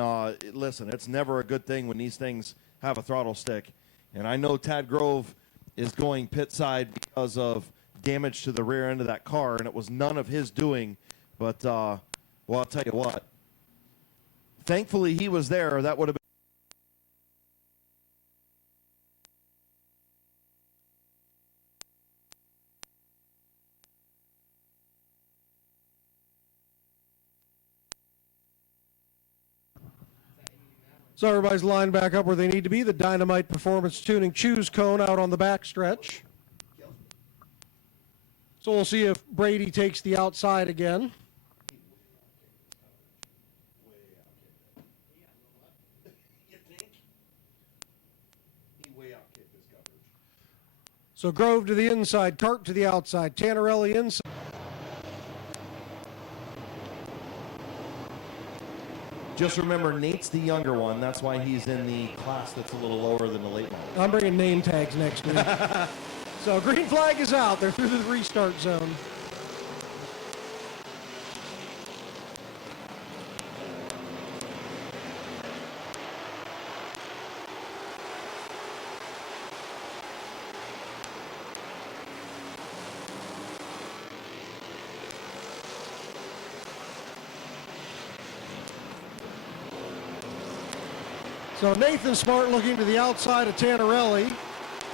listen, it's never a good thing when these things have a throttle stick. And I know Tad Grove is going pit side because of damage to the rear end of that car, and it was none of his doing. But Well, I'll tell you what. Thankfully, he was there. That would have been. So everybody's lined back up where they need to be. The Dynamite Performance Tuning Choose Cone out on the back stretch. So we'll see if Brady takes the outside again. So Grove to the inside, Cart to the outside, Tannerelli inside. Just remember, Nate's the younger one. That's why he's in the class that's a little lower than the late one. I'm bringing name tags next week. So green flag is out. They're through the restart zone. So Nathan Smart looking to the outside of Tannerelli.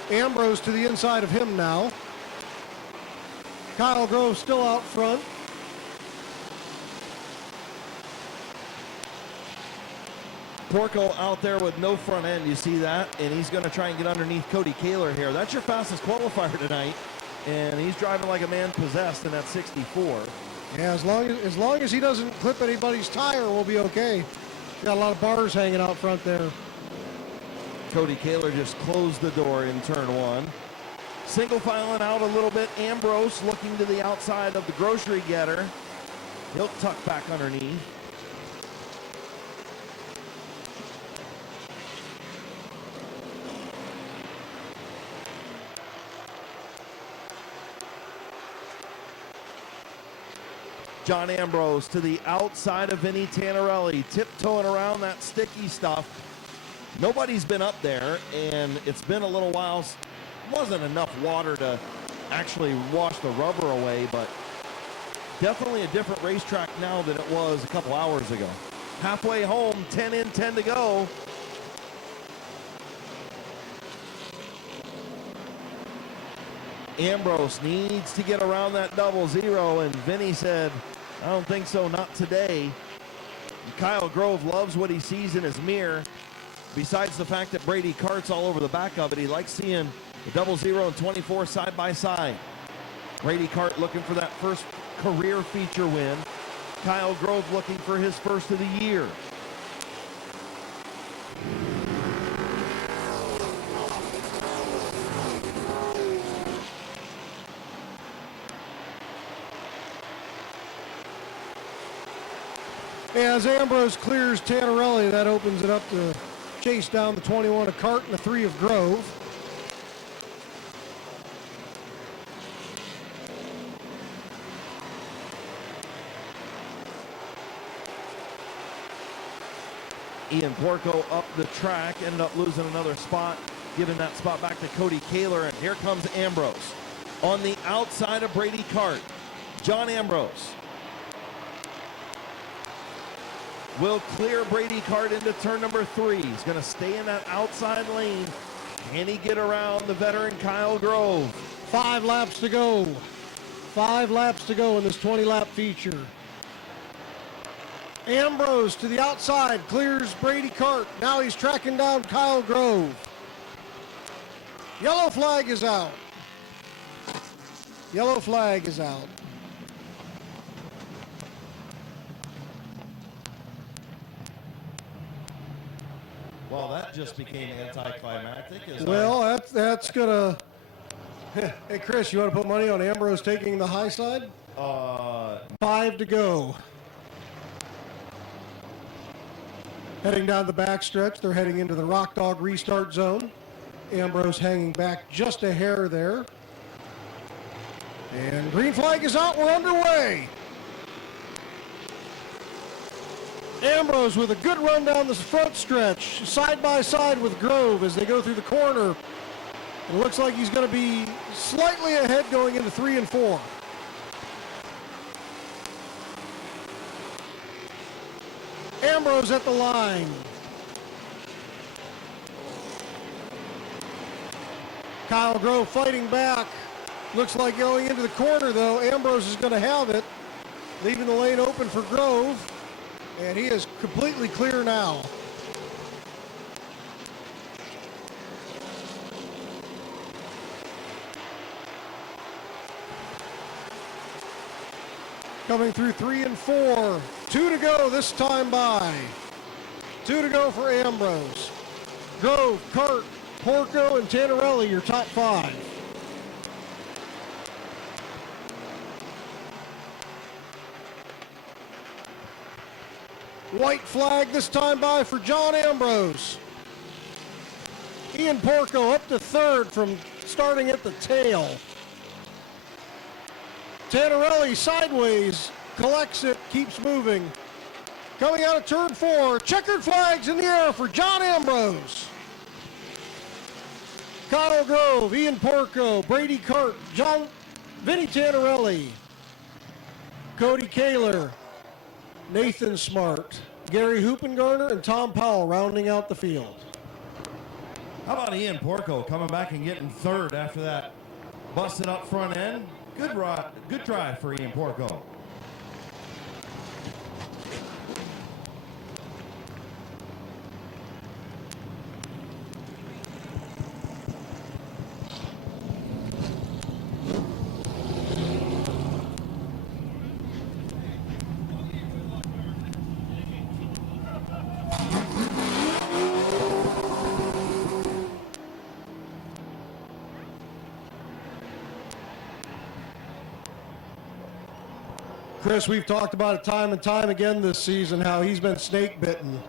Ambrose to the inside of him now. Kyle Grove still out front. Porco out there with no front end, you see that? And he's going to try and get underneath Cody Kaler here. That's your fastest qualifier tonight. And he's driving like a man possessed in that 64. Yeah, as long as he doesn't clip anybody's tire, we'll be okay. Got a lot of bars hanging out front there. Cody Kaler just closed the door in turn one. Single filing out a little bit. Ambrose looking to the outside of the grocery getter. He'll tuck back underneath. John Ambrose to the outside of Vinny Tannerelli, tiptoeing around that sticky stuff. Nobody's been up there, and it's been a little while. Wasn't enough water to actually wash the rubber away, but definitely a different racetrack now than it was a couple hours ago. Halfway home, 10 in, 10 to go. Ambrose needs to get around that 00, and Vinny said, I don't think so, not today. And Kyle Grove loves what he sees in his mirror. Besides the fact that Brady Cart's all over the back of it, he likes seeing the 00 and 24 side by side. Brady Cart looking for that first career feature win. Kyle Grove looking for his first of the year. As Ambrose clears Tannerelli, that opens it up to chase down the 21 of Cart and the 3 of Grove. Ian Porco up the track, ended up losing another spot, giving that spot back to Cody Kaler, and here comes Ambrose. On the outside of Brady Cart, John Ambrose will clear Brady Cart into turn number 3. He's going to stay in that outside lane. Can he get around the veteran Kyle Grove? 5 laps to go. 5 laps to go in this 20-lap feature. Ambrose to the outside, clears Brady Cart. Now he's tracking down Kyle Grove. Yellow flag is out. Yellow flag is out. Well, that just became anticlimactic. Well, that's gonna. Hey, Chris, you want to put money on Ambrose taking the high side? 5 to go. Heading down the backstretch, they're heading into the Rock Dog restart zone. Ambrose hanging back just a hair there. And green flag is out, we're underway. Ambrose with a good run down the front stretch, side by side with Grove as they go through the corner. It looks like he's going to be slightly ahead going into 3 and 4. Ambrose at the line. Kyle Grove fighting back. Looks like going into the corner, though. Ambrose is going to have it, leaving the lane open for Grove, and he is completely clear now. Coming through 3 and 4. 2 to go this time by. 2 to go for Ambrose. Grove, Cart, Porco, and Tannerelli, your top 5. White flag this time by for John Ambrose. Ian Porco up to 3rd from starting at the tail. Tannerelli sideways, collects it, keeps moving. Coming out of turn 4, checkered flags in the air for John Ambrose. Kyle Grove, Ian Porco, Brady Cart, Vinny Tannerelli, Cody Kaler, Nathan Smart, Gary Hoopengarner, and Tom Powell rounding out the field. How about Ian Porco coming back and getting 3rd after that busted up front end? Good drive for Ian Porco. Chris, we've talked about it time and time again this season, how he's been snake bitten.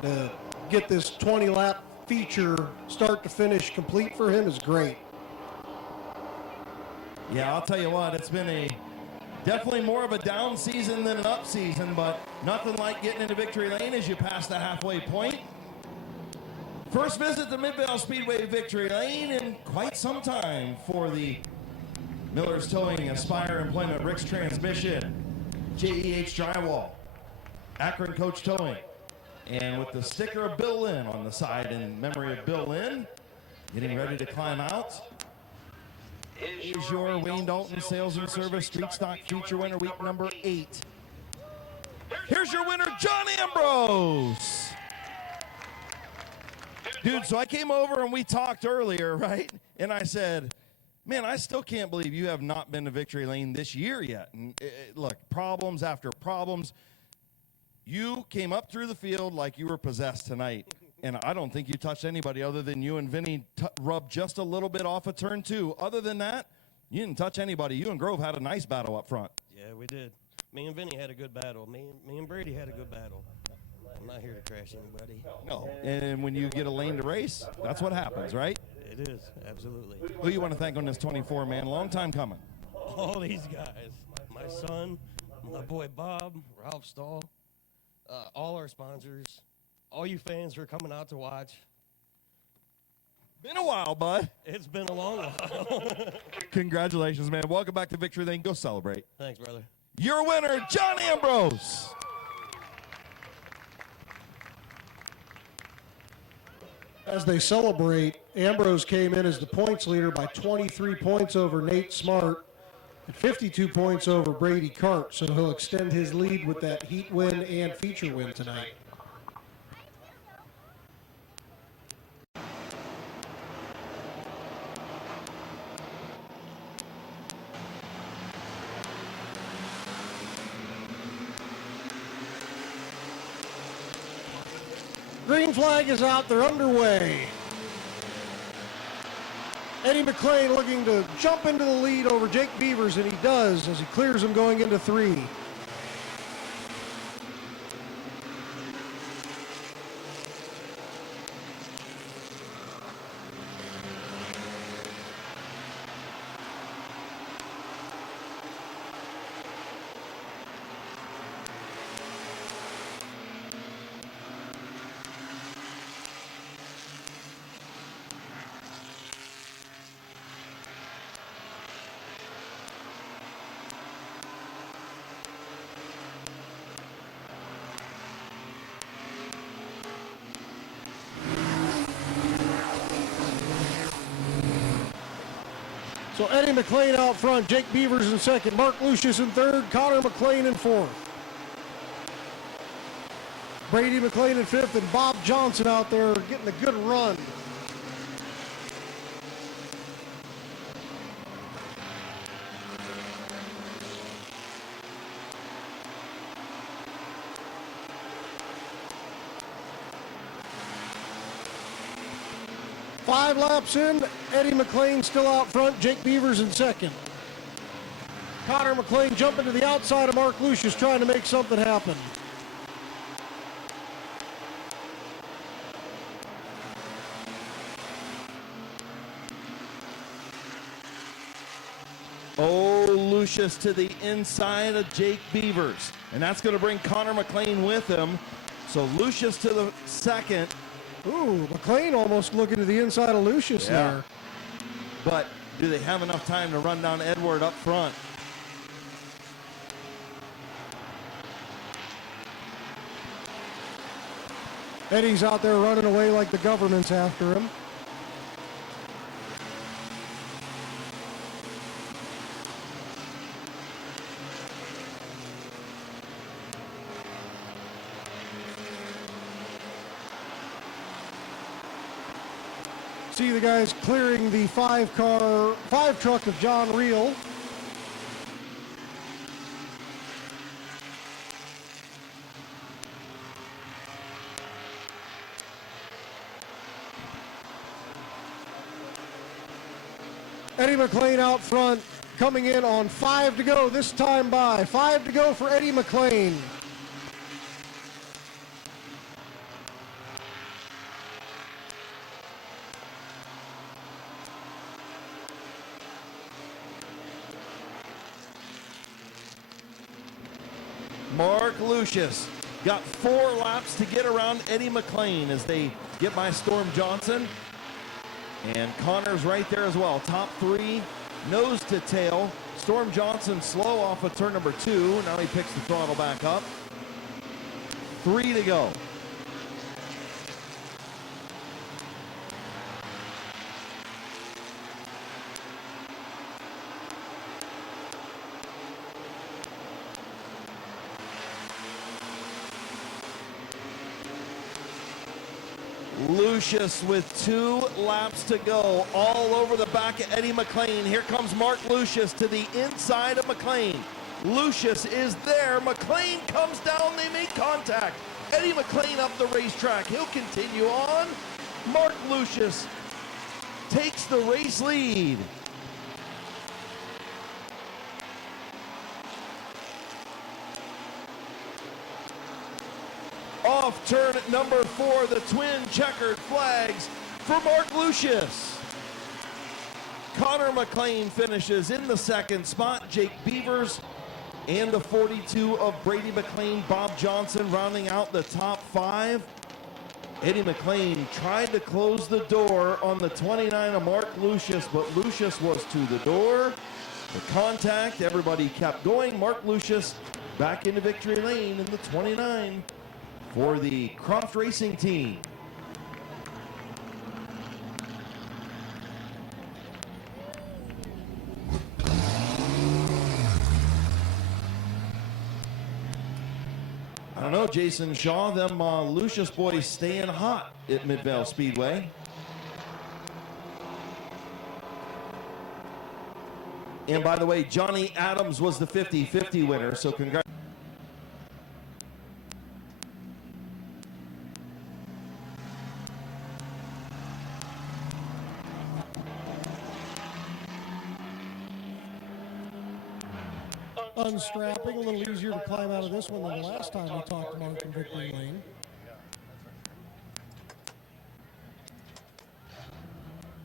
To get this 20-lap feature start to finish complete for him is great. Yeah, I'll tell you what, it's been definitely more of a down season than an up season, but nothing like getting into victory lane as you pass the halfway point. First visit to Midvale Speedway victory lane in quite some time for the Miller's Towing, Aspire Employment, Rick's Transmission, JEH Drywall, Akron Coach Towing, and with the sticker of Bill Lynn on the side in memory of Bill Lynn, getting ready to climb out is your Wayne Dalton Sales and Service Street Stock Feature winner, week number 8. Here's your winner, John Ambrose. Dude, so I came over and we talked earlier, right? And I said, man, I still can't believe you have not been to victory lane this year yet. And look, problems after problems. You came up through the field like you were possessed tonight. And I don't think you touched anybody other than you and Vinny rubbed just a little bit off of turn 2. Other than that, you didn't touch anybody. You and Grove had a nice battle up front. Yeah, we did. Me and Vinny had a good battle. Me and Brady had a good battle. I'm not here to crash anybody. No. And when you get a lane to race, that's what happens, right? It is, absolutely. Who you want to thank on this 24, man? Long time coming. All these guys. My son, my boy Bob, Ralph Stahl, all our sponsors, all you fans for coming out to watch. Been a while, bud. It's been a long while. Congratulations, man. Welcome back to Victory Lane. Go celebrate. Thanks, brother. Your winner, John Ambrose. As they celebrate, Ambrose came in as the points leader by 23 points over Nate Smart and 52 points over Brady Cart, so he'll extend his lead with that heat win and feature win tonight. Green flag is out, they're underway. Eddie McLean looking to jump into the lead over Jake Beavers, and he does as he clears him going into 3. So Eddie McLean out front, Jake Beavers in second, Mark Lucius in third, Connor McLean in fourth. Brady McLean in fifth, and Bob Johnson out there getting a good run. Five laps in, Eddie McLean still out front, Jake Beavers in second. Connor McLean jumping to the outside of Mark Lucius, trying to make something happen. Oh, Lucius to the inside of Jake Beavers. And that's going to bring Connor McLean with him. So Lucius to the second. Ooh, McLean almost looking to the inside of Lucius there. But do they have enough time to run down Edward up front? Eddie's out there running away like the government's after him. See the guys clearing the five truck of John Reel. Eddie McLean out front, coming in on 5 to go this time by. 5 to go for Eddie McLean. Mark Lucius got 4 laps to get around Eddie McLean as they get by Storm Johnson. And Connor's right there as well. Top 3, nose to tail. Storm Johnson slow off of turn number 2. Now he picks the throttle back up. 3 to go. Lucius with 2 laps to go, all over the back of Eddie McLean. Here comes Mark Lucius to the inside of McLean. Lucius is there. McLean comes down. They make contact. Eddie McLean up the racetrack. He'll continue on. Mark Lucius takes the race lead. Off turn number 4, the twin checkered flags for Mark Lucius. Connor McLean finishes in the second spot. Jake Beavers and the 42 of Brady McLean, Bob Johnson rounding out the top 5. Eddie McLean tried to close the door on the 29 of Mark Lucius, but Lucius was to the door. The contact, everybody kept going. Mark Lucius back into victory lane in the 29. For the Croft Racing team. I don't know, Jason Shaw, them Lucius boys staying hot at Midvale Speedway. And by the way, Johnny Adams was the 50-50 winner, so congratulations. Unstrapping, a little easier to climb out of this one than the last time we talked to Mark in victory lane.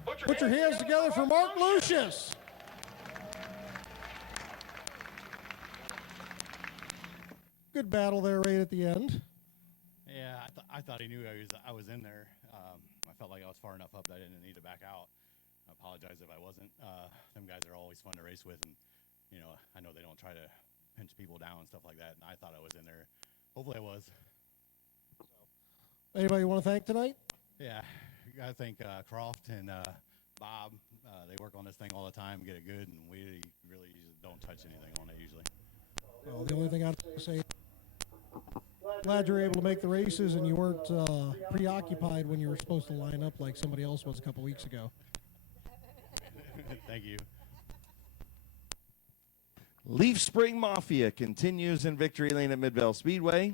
Put your hands together for Mark Lucius. Good battle there right at the end. Yeah, I thought he knew I was in there. I felt like I was far enough up that I didn't need to back out. I apologize if I wasn't. Them guys are always fun to race with, and you know, I know they don't try to pinch people down and stuff like that, and I thought I was in there. Hopefully I was. Anybody you want to thank tonight? Yeah, I got to thank Croft and Bob. They work on this thing all the time, get it good, and we really don't touch anything on it usually. Well, the only thing I'd say, glad you were able to make the races and you weren't preoccupied when you were supposed to line up like somebody else was a couple weeks ago. Thank you. Leaf Spring Mafia continues in victory lane at Midvale Speedway.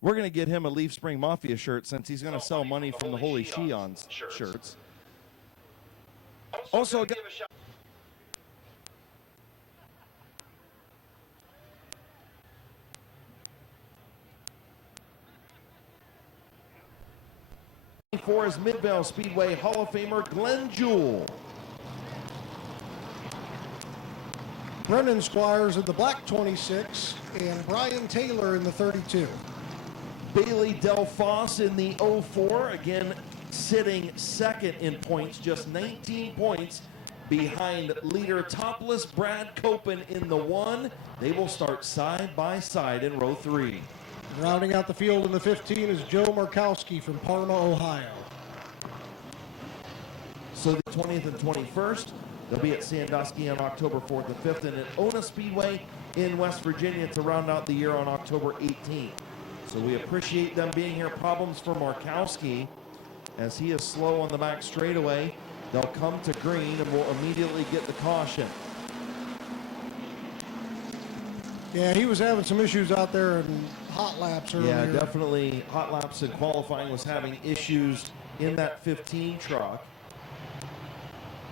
We're going to get him a Leaf Spring Mafia shirt since he's going to sell money from the Holy Sheons shirts. Also, give a shout. For his Midvale Speedway Hall of Famer Glenn Jewell. Brendan Squires in the black 26 and Brian Taylor in the 32. Bailey Delfoss in the 04, again sitting second in points, just 19 points behind leader topless Brad Copen in the 1. They will start side by side in row 3. Rounding out the field in the 15 is Joe Markowski from Parma, Ohio. So the 20th and 21st, they'll be at Sandusky on October 4th and 5th, and at Ona Speedway in West Virginia to round out the year on October 18th. So we appreciate them being here. Problems for Markowski as he is slow on the back straightaway. They'll come to green and will immediately get the caution. Yeah, he was having some issues out there in hot laps earlier. Yeah, definitely hot laps and qualifying was having issues in that 15 truck.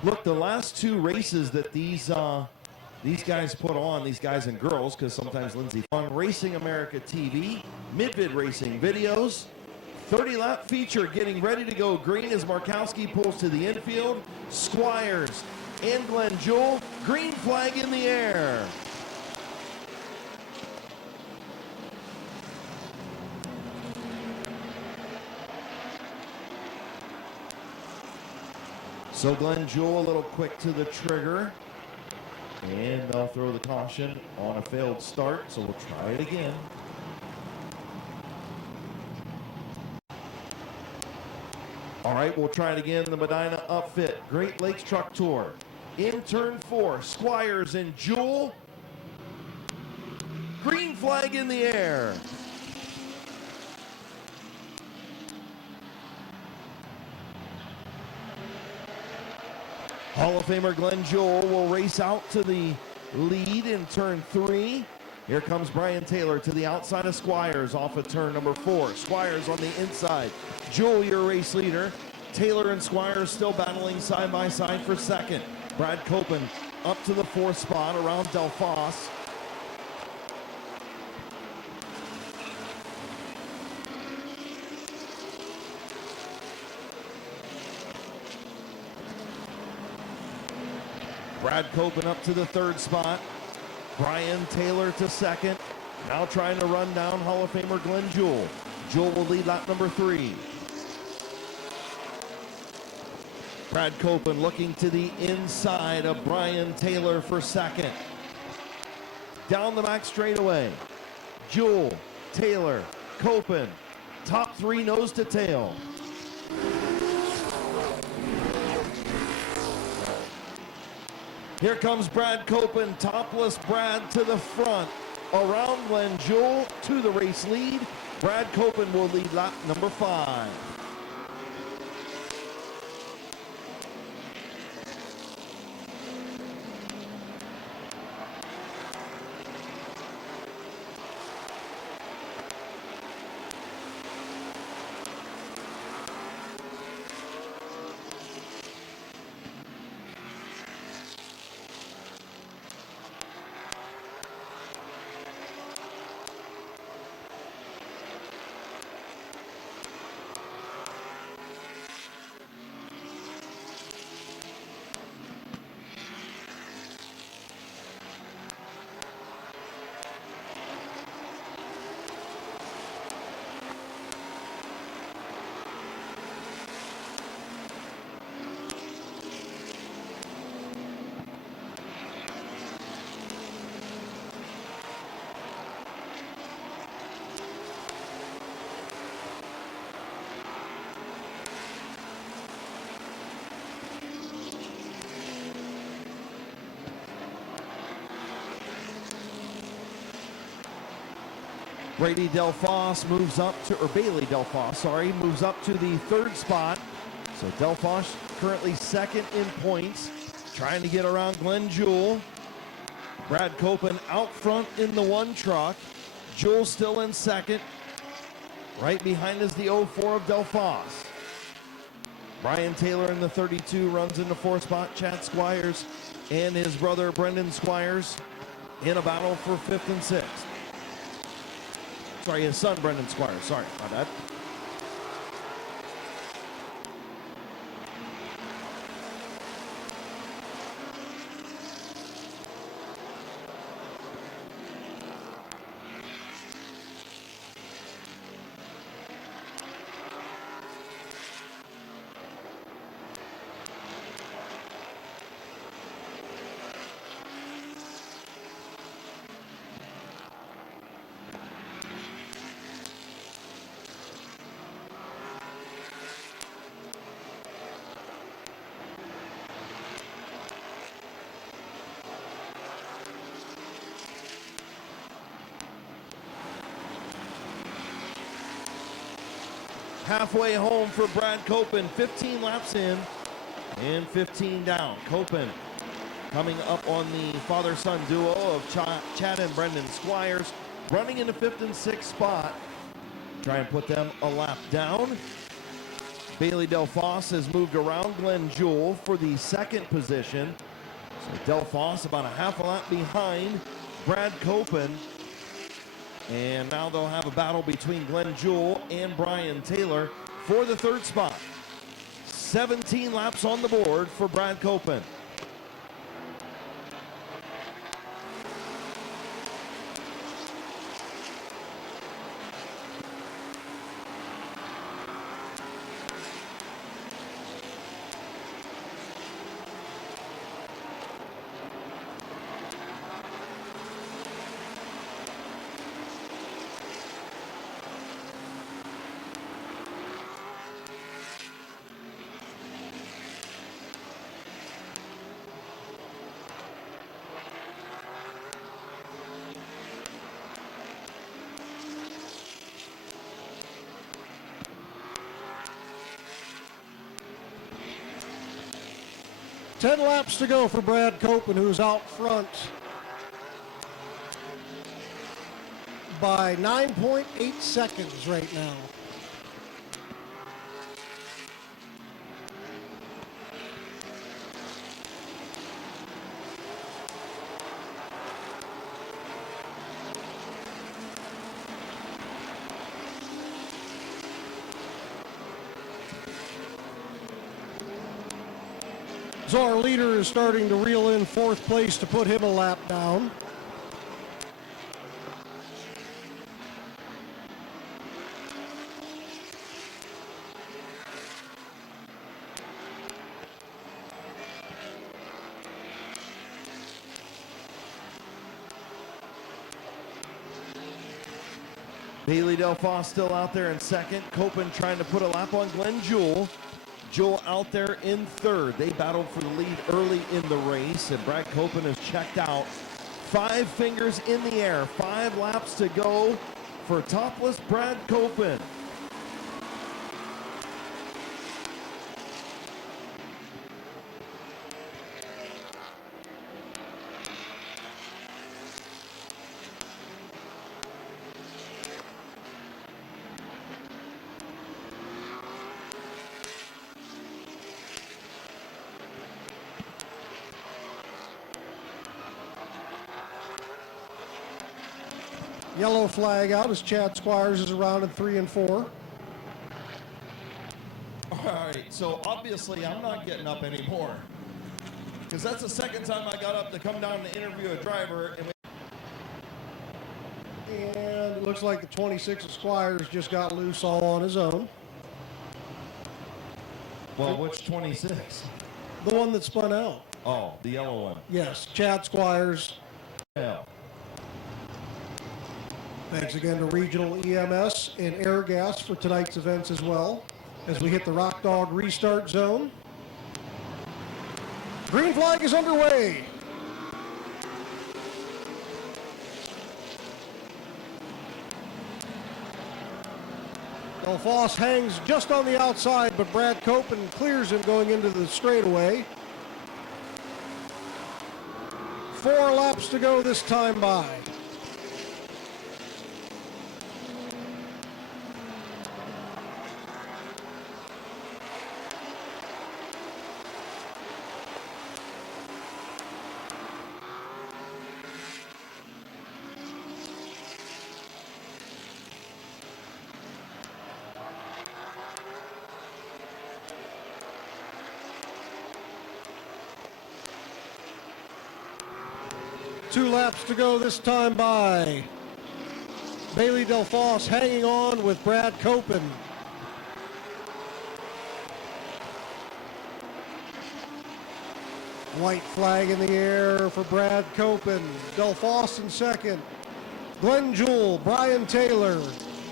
Look, the last 2 races that these guys put on, these guys and girls, because sometimes Lindsay, on Racing America TV, Mid-Vid Racing videos, 30-lap feature getting ready to go green as Markowski pulls to the infield. Squires and Glenn Jewell, green flag in the air. So Glenn Jewell a little quick to the trigger. And they'll throw the caution on a failed start, so we'll try it again. All right, we'll try it again. The Medina Upfit Great Lakes Truck Tour. In turn 4, Squires and Jewell. Green flag in the air. Hall of Famer Glenn Jewell will race out to the lead in turn 3. Here comes Brian Taylor to the outside of Squires off of turn number 4. Squires on the inside. Jewell, your race leader. Taylor and Squires still battling side by side for second. Brad Copen up to the 4th spot around Delfoss. Brad Copen up to the 3rd spot. Brian Taylor to 2nd. Now trying to run down Hall of Famer Glenn Jewell. Jewell will lead lap number 3. Brad Copen looking to the inside of Brian Taylor for 2nd. Down the back straightaway. Jewell, Taylor, Copen. Top 3 nose to tail. Here comes Brad Copen, topless Brad to the front. Around Glenn Jewell to the race lead. Brad Copen will lead lap number 5. Bailey Delfoss moves up to the third spot. So Delfoss currently second in points, trying to get around Glenn Jewell. Brad Copen out front in the one truck. Jewell still in second. Right behind is the 04 of Delfoss. Brian Taylor in the 32 runs into fourth spot. Chad Squires and his brother Brendan Squires in a battle for fifth and sixth. Sorry, his son Brendan Squires. Sorry, my bad. Halfway home for Brad Copen, 15 laps in and 15 down. Copen coming up on the father-son duo of Chad and Brendan Squires, running into fifth and sixth spot. Try and put them a lap down. Bailey Delfoss has moved around Glenn Jewell for the second position. So Delfoss about a half a lap behind Brad Copen. And now they'll have a battle between Glenn Jewell and Brian Taylor for the third spot. 17 laps on the board for Brad Copen. Ten laps to go for Brad Copen, who's out front by 9.8 seconds right now. So our leader is starting to reel in fourth place to put him a lap down. Bailey Delfoss still out there in second. Copen trying to put a lap on Glenn Jewell. Jewell out there in third. They battled for the lead early in the race, and Brad Copen has checked out. 5 fingers in the air. 5 laps to go for topless Brad Copen. Yellow flag out as Chad Squires is around in 3 and 4. All right, so obviously I'm not getting up anymore, because that's the second time I got up to come down to interview a driver. And it looks like the 26 of Squires just got loose all on his own. Well, which 26? The one that spun out. Oh, the yellow one. Yes, Chad Squires. Yeah. Thanks again to Regional EMS and Air Gas for tonight's events as well. As we hit the Rock Dog restart zone. Green flag is underway. Delfoss hangs just on the outside, but Brad Copen clears him going into the straightaway. 4 laps to go this time by. Two laps to go this time by. Bailey Delfoss hanging on with Brad Copen. White flag in the air for Brad Copen. Delfoss in second. Glenn Jewell, Brian Taylor,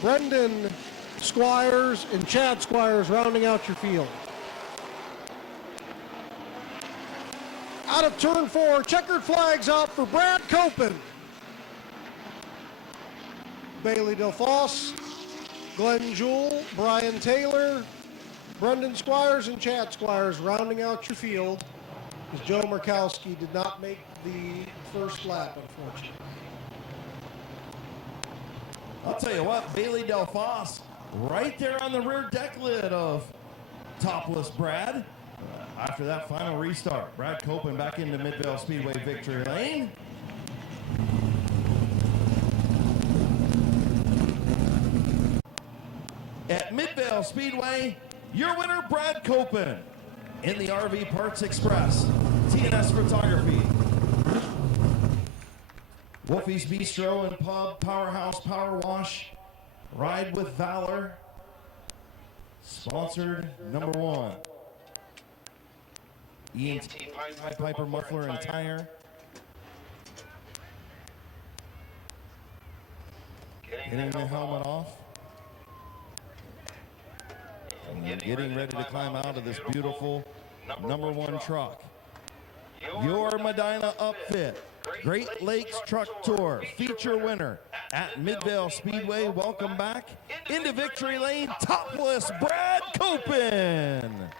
Brendan Squires, and Chad Squires rounding out your field. Out of turn 4, checkered flags out for Brad Copen. Bailey Delfoss, Glenn Jewell, Brian Taylor, Brendan Squires, and Chad Squires rounding out your field, as Joe Murkowski did not make the first lap, unfortunately. I'll tell you what, Bailey Delfoss right there on the rear deck lid of topless Brad. After that final restart, Brad Copen back into Midvale Speedway victory lane. At Midvale Speedway, your winner, Brad Copen. In the RV Parts Express, TNS Photography, Wolfie's Bistro and Pub, Powerhouse Power Wash, Ride with Valor, sponsored number 1. ENT Piper Muffler and Tire. Getting the helmet off. And getting ready to climb out of this beautiful number 1 truck. Your Medina Upfit, Great Lakes Truck Tour, feature winner at Midvale Speedway. Welcome back into victory lane, topless Brad Copen.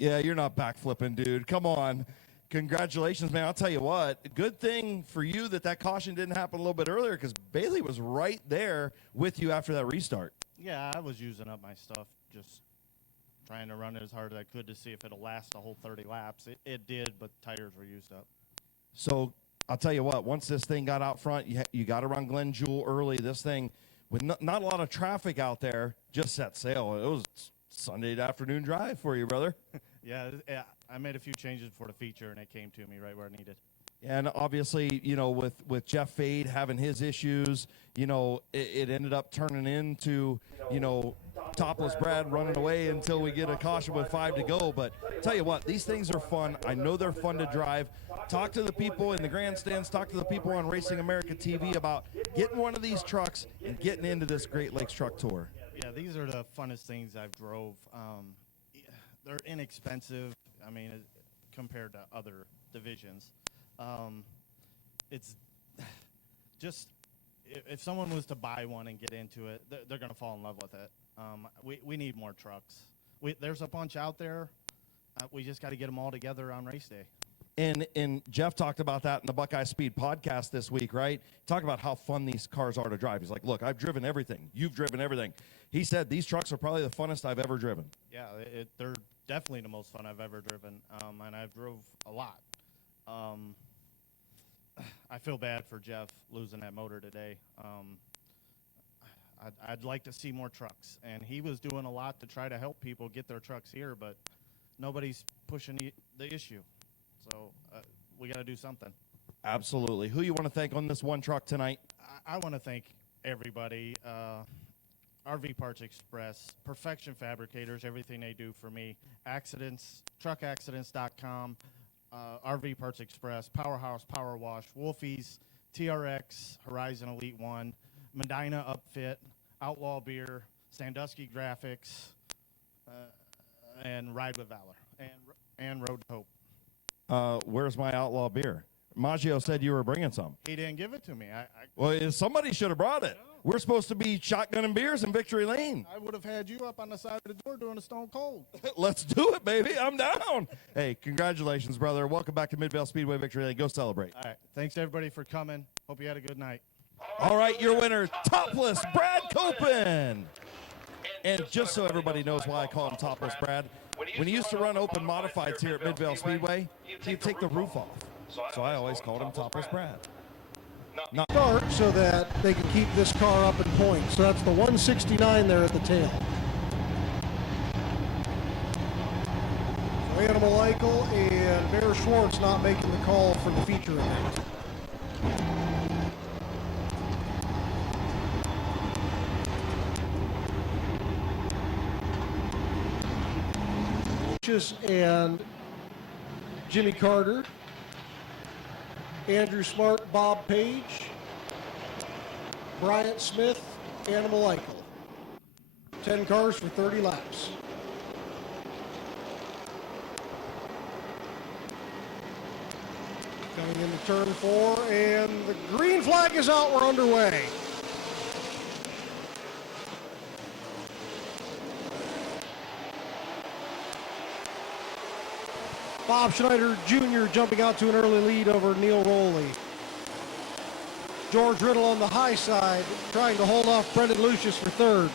Yeah, you're not backflipping, dude. Come on. Congratulations, man. I'll tell you what, good thing for you that caution didn't happen a little bit earlier, because Bailey was right there with you after that restart. Yeah, I was using up my stuff, just trying to run it as hard as I could to see if it'll last the whole 30 laps. It did, but tires were used up. So I'll tell you what, once this thing got out front, you got to run Glenn Jewell early. This thing, with not a lot of traffic out there, just set sail. It was Sunday afternoon drive for you, brother. Yeah, I made a few changes for the feature, and it came to me right where I needed. And obviously, you know, with Jeff Fade having his issues, you know, it ended up turning into, you know, topless Brad running away until we get a caution with 5 to go. But tell you what, these things are fun. I know they're fun to drive. Talk to the people in the grandstands, talk to the people on Racing America TV about getting one of these trucks and getting into this Great Lakes Truck Tour. Yeah, these are the funnest things I've drove. They're inexpensive, I mean, compared to other divisions. It's just, if someone was to buy one and get into it, they're going to fall in love with it. We need more trucks. There's a bunch out there. We just got to get them all together on race day. And Jeff talked about that in the Buckeye Speed podcast this week, right? Talk about how fun these cars are to drive. He's like, look, I've driven everything. You've driven everything. He said these trucks are probably the funnest I've ever driven. Yeah, they're definitely the most fun I've ever driven, and I've drove a lot. I feel bad for Jeff losing that motor today. I'd like to see more trucks, and he was doing a lot to try to help people get their trucks here, but nobody's pushing the issue. So we got to do something. Absolutely. Who you want to thank on this one truck tonight? I want to thank everybody. RV Parts Express, Perfection Fabricators, everything they do for me. Accidents, truckaccidents.com, RV Parts Express, Powerhouse Power Wash, Wolfie's, TRX, Horizon Elite 1, Medina Upfit, Outlaw Beer, Sandusky Graphics, and Ride with Valor, and Road to Hope. Where's my Outlaw Beer? Maggio said you were bringing some. He didn't give it to me. Well, somebody should have brought it. We're supposed to be shotgunning beers in Victory Lane. I would have had you up on the side of the door doing a Stone Cold. Let's do it, baby. I'm down. Hey, congratulations, brother. Welcome back to Midvale Speedway Victory Lane. Go celebrate. All right. Thanks, everybody, for coming. Hope you had a good night. All right, your winner, Topless Brad Copen. And just so everybody knows why I call him Topless Brad, when he used to run open modifieds here at Midvale Speedway, he'd take the roof off. So I always called him Topless Brad. Start so that they can keep this car up in points. So that's the 169 there at the tail. So Animal Eichel and Bear Schwartz not making the call for the feature event. And Jimmy Carter, Andrew Smart, Bob Page, Bryant Smith, Animal Eichel. 10 cars for 30 laps. Coming into turn 4, and the green flag is out. We're underway. Bob Schneider Jr. jumping out to an early lead over Neil Rowley. George Riddle on the high side, trying to hold off Brendan Lucius for third.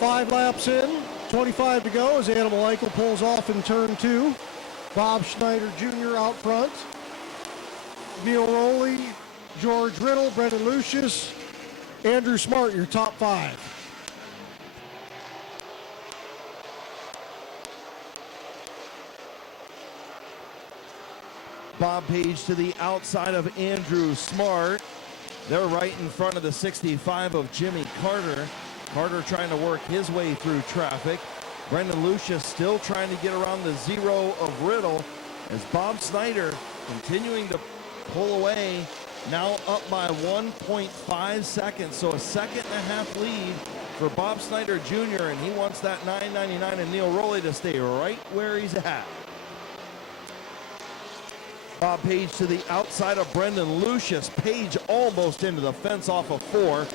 Five laps in, 25 to go as Animal Eichel pulls off in turn 2. Bob Schneider Jr. out front. Neil Rowley, George Riddle, Brendan Lucius, Andrew Smart, your top 5. Bob Page to the outside of Andrew Smart. They're right in front of the 65 of Jimmy Carter. Carter trying to work his way through traffic. Brendan Lucius still trying to get around the 0 of Riddle as Bob Snyder continuing to pull away, now up by 1.5 seconds. So a second-and-a-half lead for Bob Snyder Jr., and he wants that 9.99 and Neil Rowley to stay right where he's at. Bob Page to the outside of Brendan Lucius. Page almost into the fence off of 4.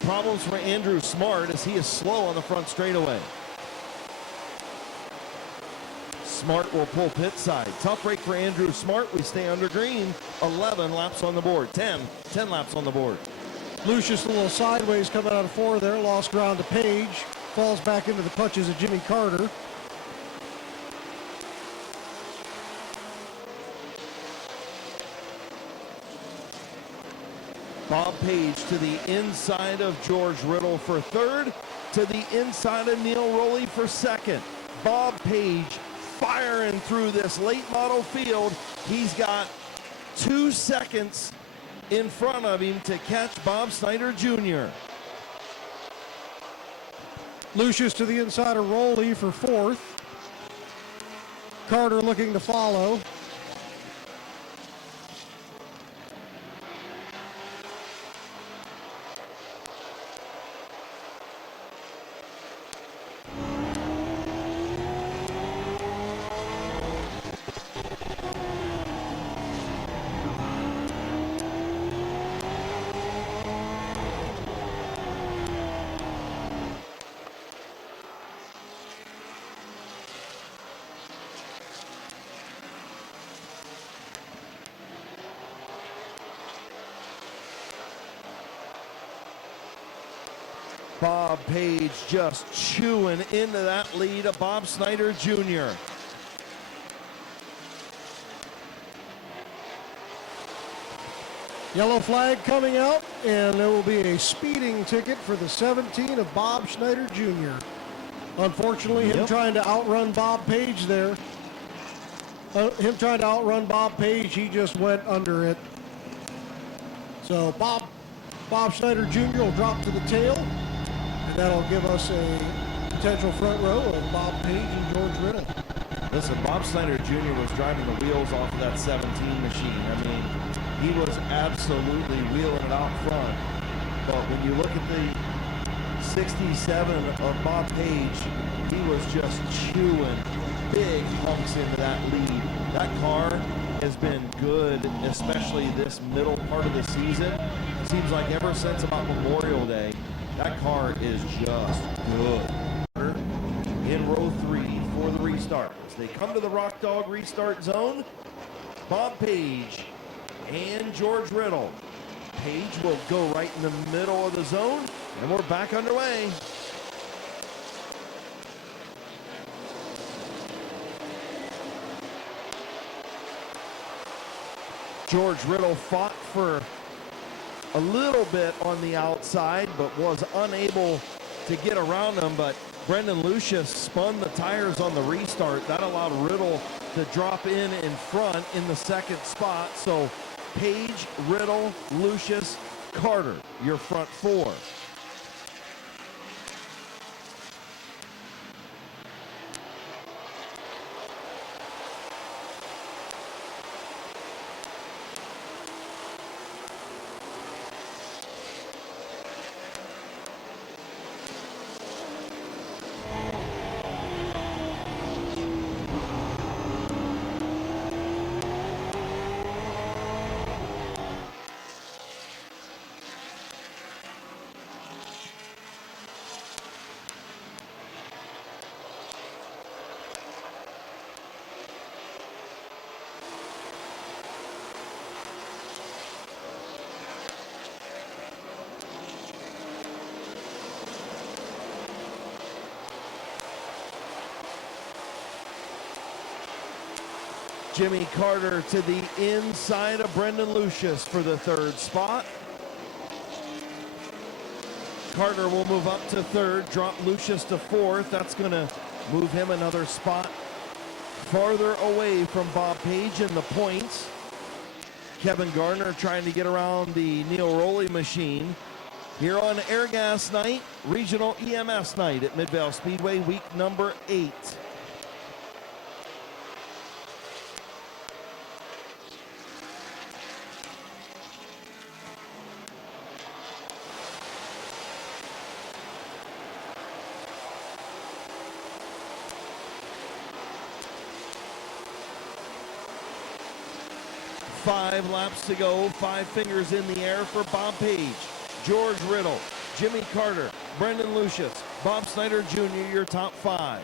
Problems for Andrew Smart as he is slow on the front straightaway. Smart will pull pit side. Tough break for Andrew Smart. We stay under green. 11 laps on the board. 10 laps on the board. Lucius a little sideways coming out of 4 there. Lost ground to Page. Falls back into the clutches of Jimmy Carter. Bob Page to the inside of George Riddle for third, to the inside of Neil Rowley for second. Bob Page firing through this late model field. He's got 2 seconds in front of him to catch Bob Snyder Jr. Lucius to the inside of Rowley for 4th. Carter looking to follow. Bob Page just chewing into that lead of Bob Snyder Jr. Yellow flag coming out, and there will be a speeding ticket for the 17 of Bob Schneider Jr. Unfortunately, him trying to outrun Bob Page there. He just went under it. So Bob Schneider Jr. will drop to the tail, and that'll give us a potential front row of Bob Page and George Riddle. Listen, Bob Snyder Jr. was driving the wheels off of that 17 machine. I mean, he was absolutely wheeling it out front. But when you look at the 67 of Bob Page, he was just chewing big hunks into that lead. That car has been good, especially this middle part of the season. It seems like ever since about Memorial Day, that car is just good. In row 3 for the restart. As they come to the Rock Dog restart zone, Bob Page and George Riddle. Page will go right in the middle of the zone, and we're back underway. George Riddle fought for a little bit on the outside, but was unable to get around him. But Brendan Lucius spun the tires on the restart. That allowed Riddle to drop in front in the second spot. So Page, Riddle, Lucius, Carter, your front four. Jimmy Carter to the inside of Brendan Lucius for the third spot. Carter will move up to third, drop Lucius to fourth. That's going to move him another spot farther away from Bob Page in the points. Kevin Gardner trying to get around the Neil Rowley machine here on Air Gas Night, Regional EMS Night at Midvale Speedway, week number 8. Five laps to go, 5 fingers in the air for Bob Page, George Riddle, Jimmy Carter, Brendan Lucius, Bob Snyder Jr., your top 5.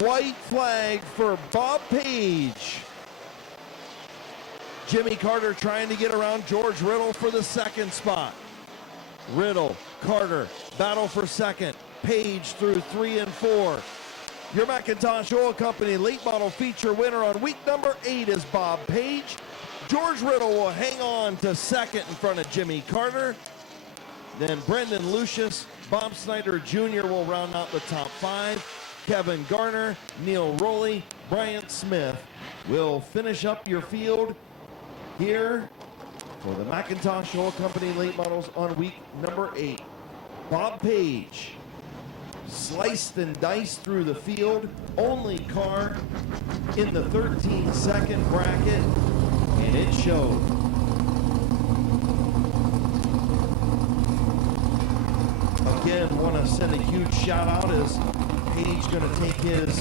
White flag for Bob Page. Jimmy Carter trying to get around George Riddle for the second spot. Riddle, Carter, battle for second. Page through 3 and 4. Your McIntosh Oil Company late model feature winner on week number 8 is Bob Page. George Riddle will hang on to second in front of Jimmy Carter. Then Brendan Lucius, Bob Snyder Jr. will round out the top 5. Kevin Garner, Neil Rowley, Bryant Smith will finish up your field here for the McIntosh Oil Company late models on week number 8. Bob Page, sliced and diced through the field. Only car in the 13-second bracket, and it showed. Again, want to send a huge shout out as Page going to take his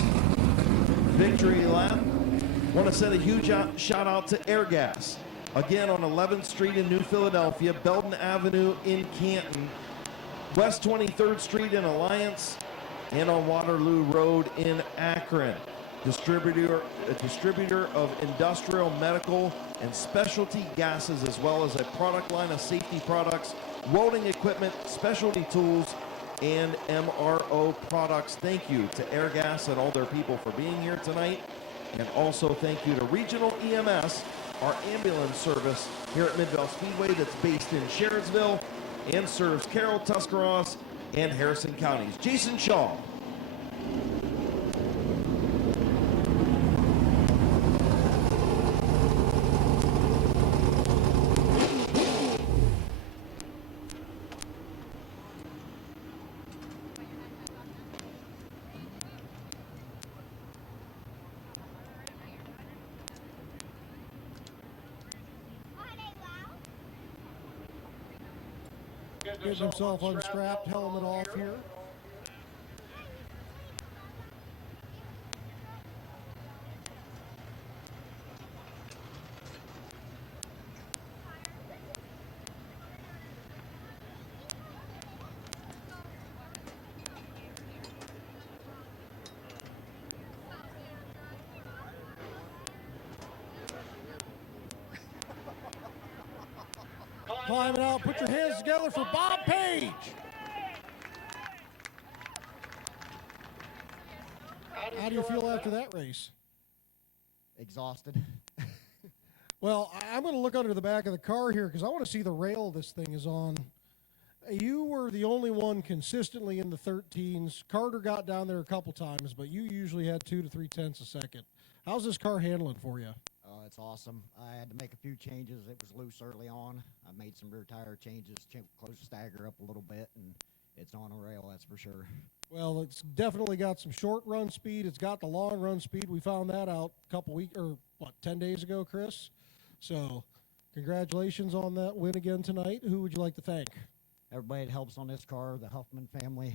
victory lap. Want to send a huge shout out to Air Gas. Again on 11th Street in New Philadelphia, Belden Avenue in Canton, West 23rd Street in Alliance, and on Waterloo Road in Akron. A distributor of industrial, medical, and specialty gases, as well as a product line of safety products, welding equipment, specialty tools, and MRO products. Thank you to Air Gas and all their people for being here tonight. And also thank you to Regional EMS, our ambulance service here at Midvale Speedway that's based in Sherridsville and serves Carroll, Tuscarawas, and Harrison counties. Jason Shaw. Getting himself unstrapped, helmet off here. Climbing out, put your hands together for Bob Page. How do you feel after that race? Exhausted. Well, I'm going to look under the back of the car here because I want to see the rail this thing is on. You were the only one consistently in the 13s. Carter got down there a couple times, but you usually had 2 to 3 tenths a second. How's this car handling for you? It's awesome. I had to make a few changes. It was loose early on. I made some rear tire changes, closed the stagger up a little bit, and it's on a rail, that's for sure. Well, it's definitely got some short run speed. It's got the long run speed. We found that out a couple weeks, or 10 days ago, Chris? So congratulations on that win again tonight. Who would you like to thank? Everybody that helps on this car, the Huffman family,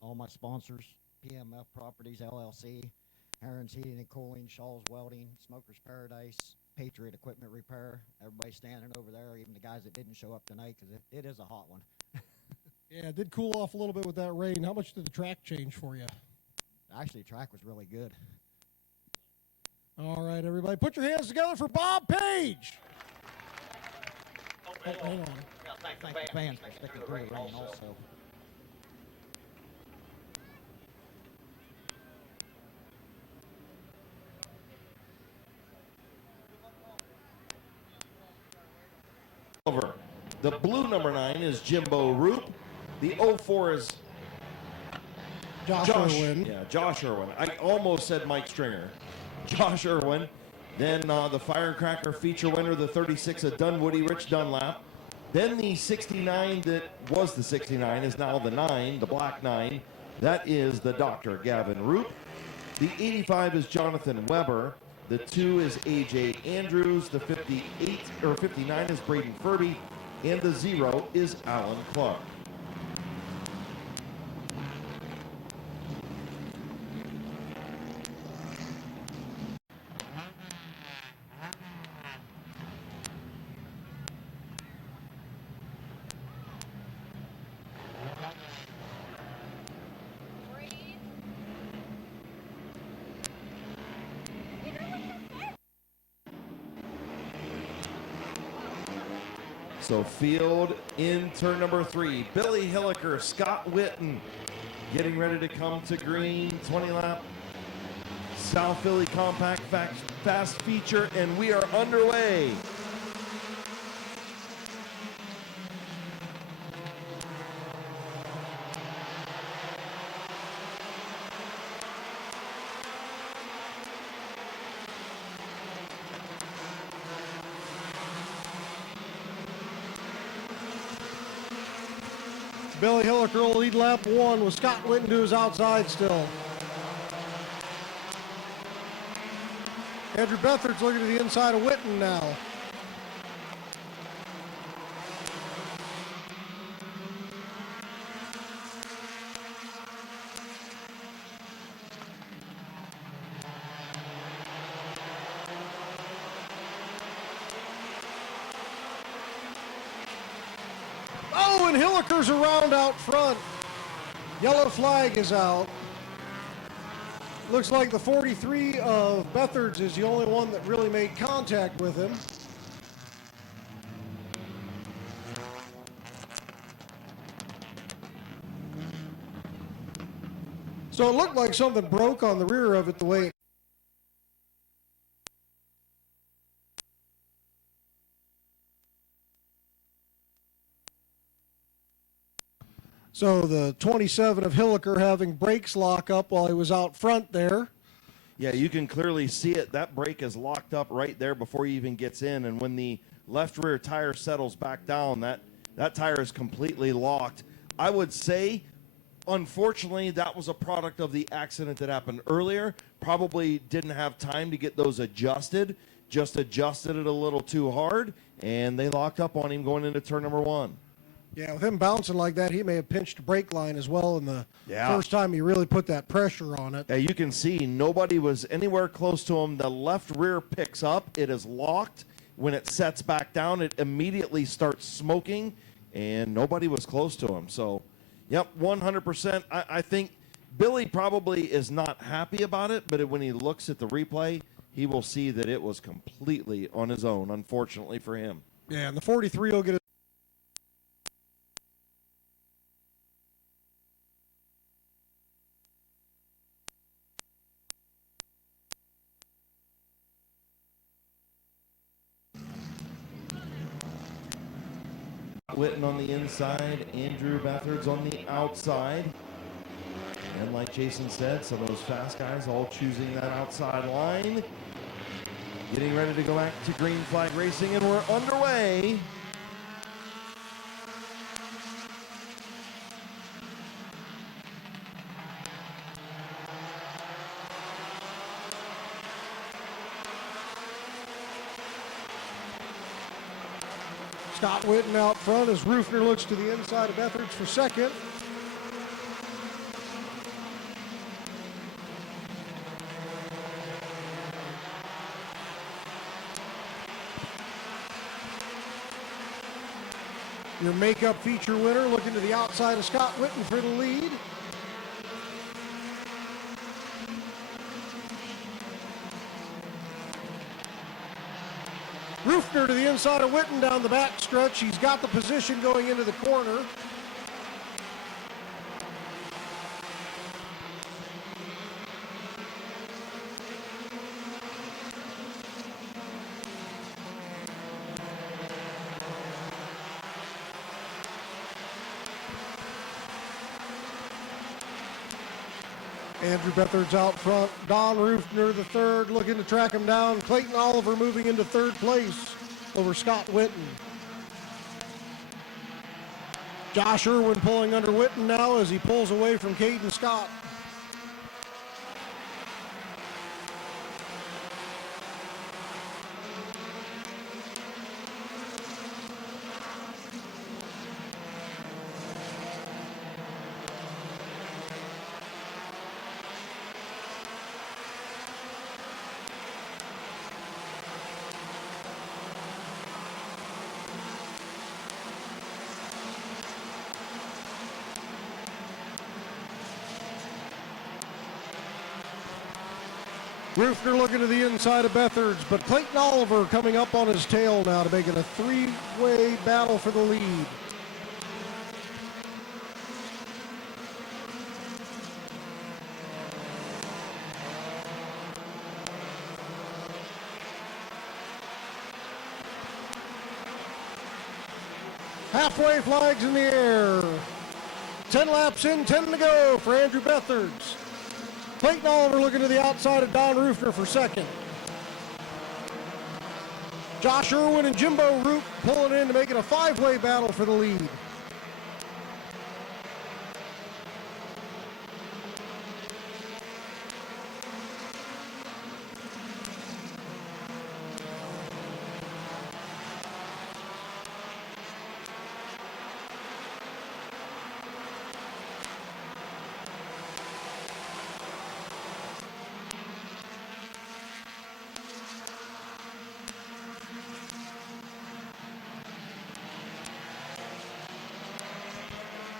all my sponsors, PMF Properties, LLC, Aaron's Heating and Cooling, Shaw's Welding, Smoker's Paradise, Patriot Equipment Repair. Everybody standing over there, even the guys that didn't show up tonight, because it is a hot one. Yeah, it did cool off a little bit with that rain. How much did the track change for you? Actually, the track was really good. All right, everybody, put your hands together for Bob Page. Oh, hang on. Thank the fans for sticking through the rain also. The blue number 9 is Jimbo Roop. The 04 is Josh Irwin. Yeah, Josh Irwin. I almost said Mike Stringer. Josh Irwin. Then the Firecracker feature winner, the 36 of Dunwoody, Rich Dunlap. Then the 69 that was the 69 is now the 9, the black 9. That is the Dr. Gavin Roop. The 85 is Jonathan Weber. The 2 is A.J. Andrews. The 58 or 59 is Braden Furby. And the 0 is Alan Clark. So field in turn number 3. Billy Hilliker, Scott Witten getting ready to come to green. 20 lap South Philly Compact Fast feature, and we are underway. Billy Hilliker will lead lap 1 with Scott Witten to his outside still. Andrew Bethard's looking to the inside of Witten now. Oh, and Hilliker's around out front. Yellow flag is out. Looks like the 43 of Bethard's is the only one that really made contact with him. So it looked like something broke on the rear of it the way it. So the 27 of Hilliker having brakes lock up while he was out front there. Yeah, you can clearly see it. That brake is locked up right there before he even gets in. And when the left rear tire settles back down, that tire is completely locked. I would say, unfortunately, that was a product of the accident that happened earlier. Probably didn't have time to get those adjusted. Just adjusted it a little too hard, and they locked up on him going into turn number 1. Yeah, with him bouncing like that, he may have pinched a brake line as well in the Yeah. first time he really put that pressure on it. Yeah, you can see nobody was anywhere close to him. The left rear picks up. It is locked. When it sets back down, it immediately starts smoking, and nobody was close to him. So, yep, 100%. I think Billy probably is not happy about it, but when he looks at the replay, he will see that it was completely on his own, unfortunately for him. Yeah, and the 43 will get it. Witten on the inside, Andrew Bethard's on the outside. And like Jason said, some of those fast guys all choosing that outside line. Getting ready to go back to green flag racing, and we're underway. Scott Witten out front as Rufner looks to the inside of Bethard's for second. Your makeup feature winner looking to the outside of Scott Witten for the lead. Rufner to the inside of Witten down the back stretch. He's got the position going into the corner. Andrew Bethard's out front. Don Rufner, the third, looking to track him down. Clayton Oliver moving into third place over Scott Witten. Josh Irwin pulling under Witten now as he pulls away from Caden Scott. Rufner looking to the inside of Bethard's, but Clayton Oliver coming up on his tail now to make it a three-way battle for the lead. Halfway flags in the air. 10 laps in, 10 to go for Andrew Bethard's. Clayton Oliver looking to the outside of Don Rufner for second. Josh Irwin and Jimbo Root pulling in to make it a five-way battle for the lead.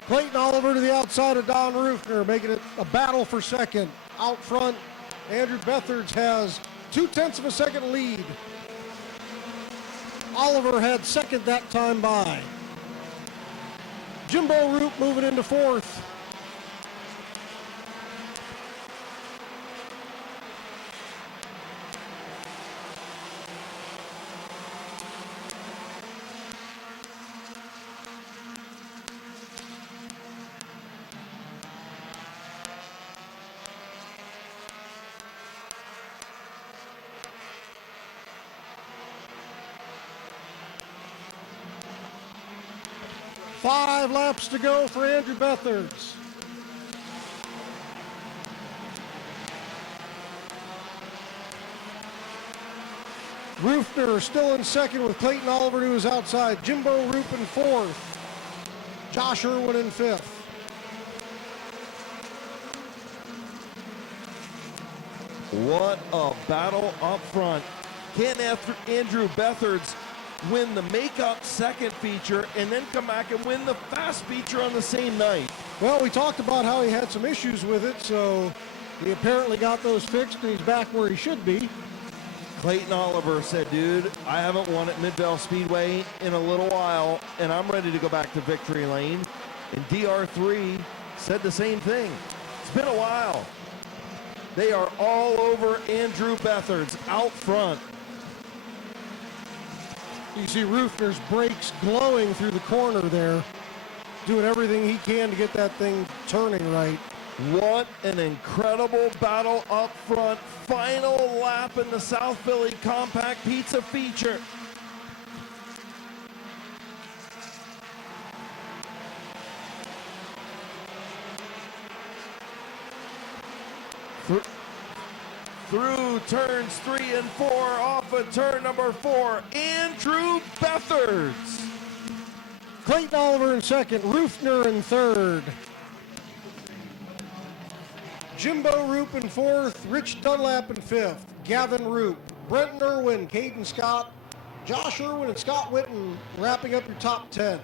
Clayton Oliver to the outside of Don Rufner, making it a battle for second. Out front, Andrew Bethards has 0.2 of a second lead. Oliver had second that time by. Jimbo Roop moving into fourth. Five laps to go for Andrew Bethards. Rufner still in second with Clayton Oliver to his outside. Jimbo Roop in fourth. Josh Irwin in fifth. What a battle up front. Can Andrew Bethards win the makeup second feature and then come back and win the fast feature on the same night? Well, we talked about how he had some issues with it, so he apparently got those fixed and he's back where he should be. Clayton Oliver said, dude, I haven't won at Midvale Speedway in a little while, and I'm ready to go back to victory lane. And DR3 said the same thing. It's been a while. They are all over Andrew Bethards out front. You see Rufner's brakes glowing through the corner there, doing everything he can to get that thing turning right. What an incredible battle up front. Final lap in the South Philly Compact Pizza feature. Through turns 3 and 4, off of turn number 4, Andrew Bethards. Clayton Oliver in second, Rufner in third. Jimbo Roop in fourth, Rich Dunlap in fifth, Gavin Roop, Brenton Irwin, Caden Scott, Josh Irwin, and Scott Witten wrapping up your top 10.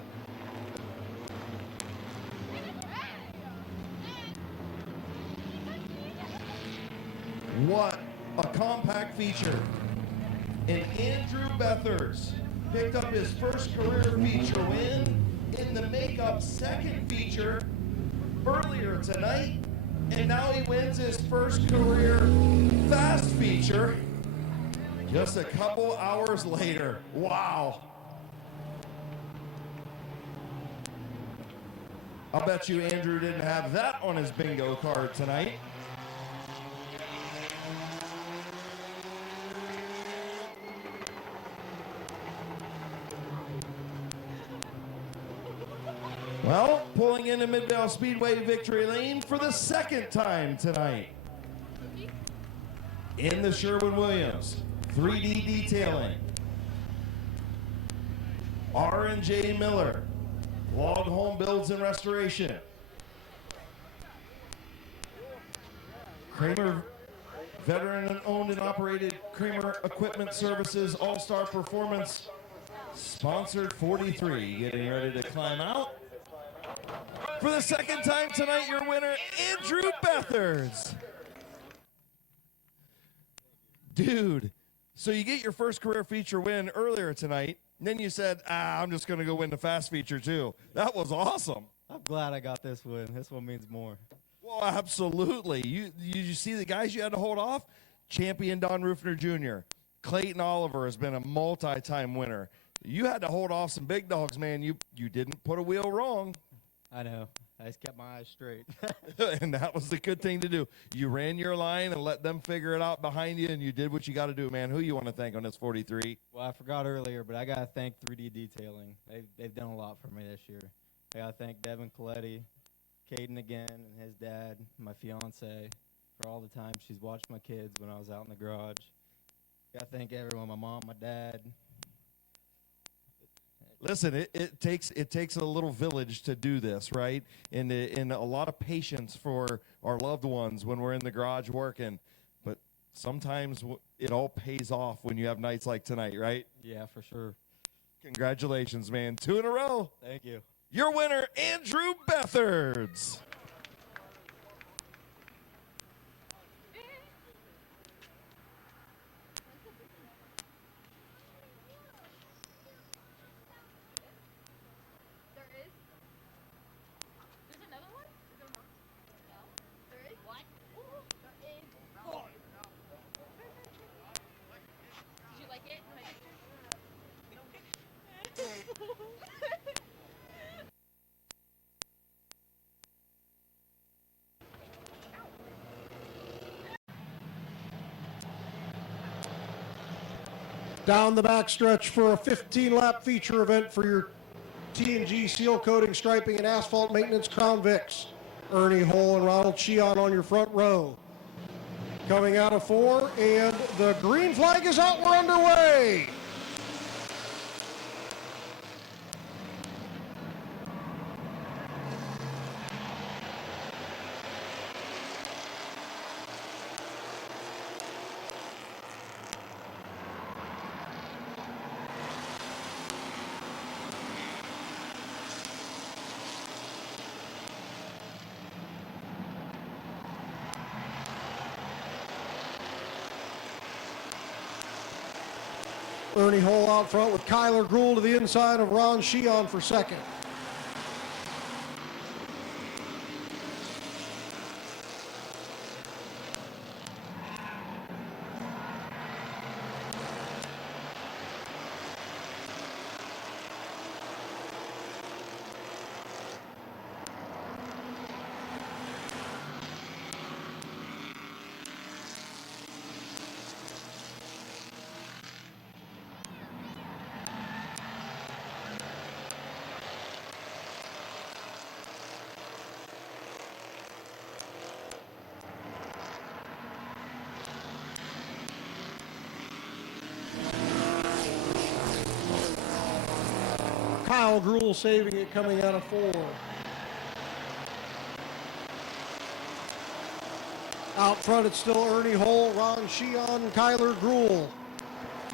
What a compact feature. And Andrew Bethards picked up his first career feature win in the makeup second feature earlier tonight. And now he wins his first career fast feature just a couple hours later. Wow. I'll bet you Andrew didn't have that on his bingo card tonight. Well, pulling into Midvale Speedway victory lane for the second time tonight. In the Sherwin-Williams 3D detailing, R&J Miller, Log Home Builds and Restoration, Kramer, veteran and owned and operated Kramer Equipment Services All-Star Performance, sponsored 43, getting ready to climb out. For the second time tonight, your winner, Andrew Bethards. Dude, so you get your first career feature win earlier tonight, and then you said, I'm just going to go win the fast feature too. That was awesome. I'm glad I got this win. This one means more. Well, absolutely. You see the guys you had to hold off? Champion Don Rufner Jr. Clayton Oliver has been a multi-time winner. You had to hold off some big dogs, man. You didn't put a wheel wrong. I know. I just kept my eyes straight. And that was the good thing to do. You ran your line and let them figure it out behind you, and you did what you got to do, man. Who you want to thank on this 43? Well, I forgot earlier, but I got to thank 3D Detailing. They've done a lot for me this year. I got to thank Devin Coletti, Caden again, and his dad, my fiance, for all the time she's watched my kids when I was out in the garage. Got to thank everyone, my mom, my dad. Listen, it takes a little village to do this, right? And a lot of patience for our loved ones when we're in the garage working. But sometimes it all pays off when you have nights like tonight, right? Yeah, for sure. Congratulations, man. 2 in a row. Thank you. Your winner, Andrew Bethards. Down the backstretch for a 15-lap feature event for your T&G seal coating, striping, and asphalt maintenance Crown Vics. Ernie Hole and Ronald Sheehan on your front row. Coming out of 4, and the green flag is out. We're underway. Ernie Hole out front with Kyler Gould to the inside of Ron Sheehan for second. Kyle Gruhl saving it coming out of 4. Out front, it's still Ernie Hole, Ron Sheehan, and Kyler Gruhl.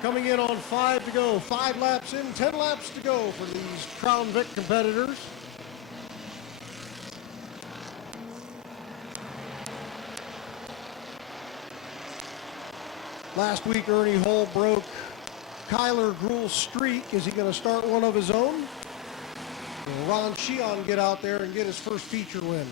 Coming in on 5 to go. 5 laps in, 10 laps to go for these Crown Vic competitors. Last week, Ernie Hole broke Kyler Gruhl's streak. Is he going to start one of his own? Will Ron Sheehan get out there and get his first feature win?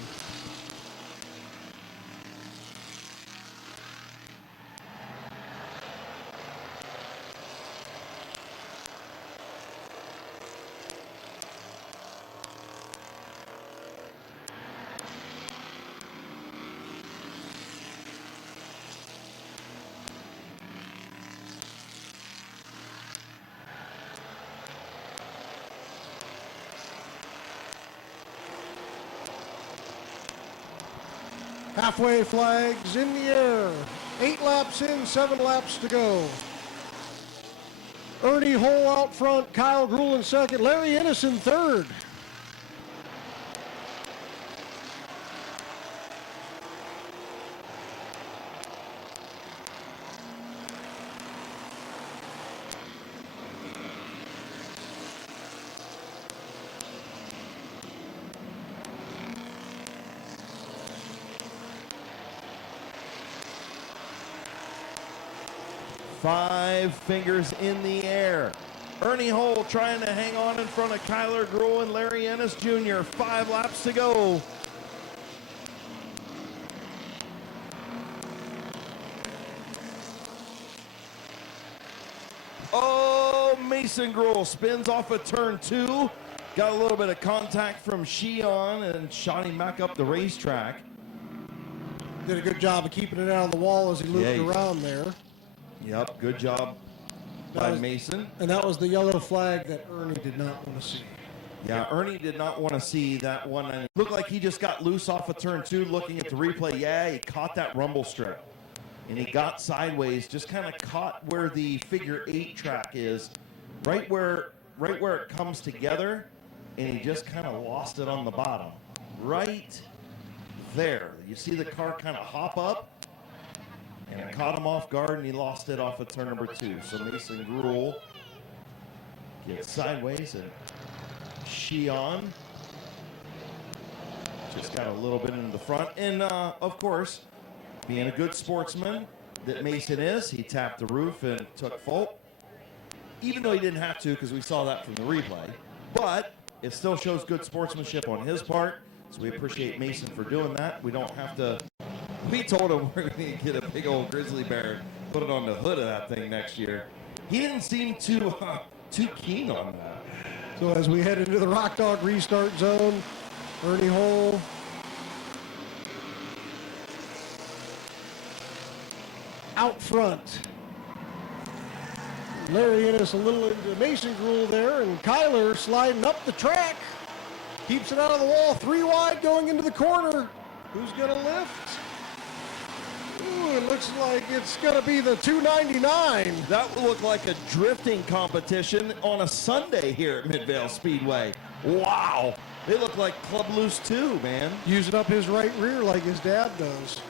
Halfway flags in the air. 8 laps in, 7 laps to go. Ernie Hole out front, Kyle Gruhl in second, Larry Ennis in third. Five fingers in the air. Ernie Hole trying to hang on in front of Kyler Gruhl and Larry Ennis Jr. 5 laps to go. Oh, Mason Gruhl spins off of turn 2. Got a little bit of contact from Sheehan and shot him back up the racetrack. Did a good job of keeping it out of the wall as he looped around there. Yep, good job by Mason. And that was the yellow flag that Ernie did not want to see. Yeah, Ernie did not want to see that one. And it looked like he just got loose off of turn 2 looking at the replay. Yeah, he caught that rumble strip. And he got sideways, just kind of caught where the figure 8 track is, right where it comes together, and he just kind of lost it on the bottom. Right there. You see the car kind of hop up? And it caught him off guard, and he lost it off of turn number 2. So Mason Gruhl gets sideways, and Sheehan Just got a little bit into the front. And, of course, being a good sportsman that Mason is, he tapped the roof and took fault. Even though he didn't have to, because we saw that from the replay. But it still shows good sportsmanship on his part. So we appreciate Mason for doing that. We don't have to. We told him we're going to get a big old grizzly bear, put it on the hood of that thing next year. He didn't seem too keen on that. So as we head into the Rock Dog restart zone, Ernie Hole out front. Larry Ennis a little into Mason's rule there, and Kyler sliding up the track. Keeps it out of the wall, 3 wide going into the corner. Who's going to lift? Ooh, it looks like it's going to be the 299. That would look like a drifting competition on a Sunday here at Midvale Speedway. Wow. They look like Club Loose 2, man. Using up his right rear like his dad does.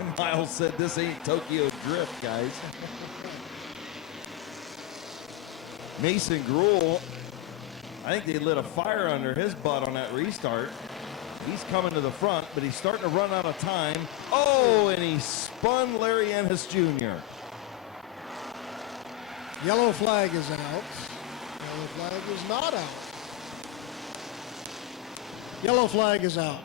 And Miles said this ain't Tokyo Drift, guys. Mason Gruhl, I think they lit a fire under his butt on that restart. He's coming to the front, but he's starting to run out of time. Oh, and he spun Larry Ennis Jr. Yellow flag is out. Yellow flag is not out. Yellow flag is out.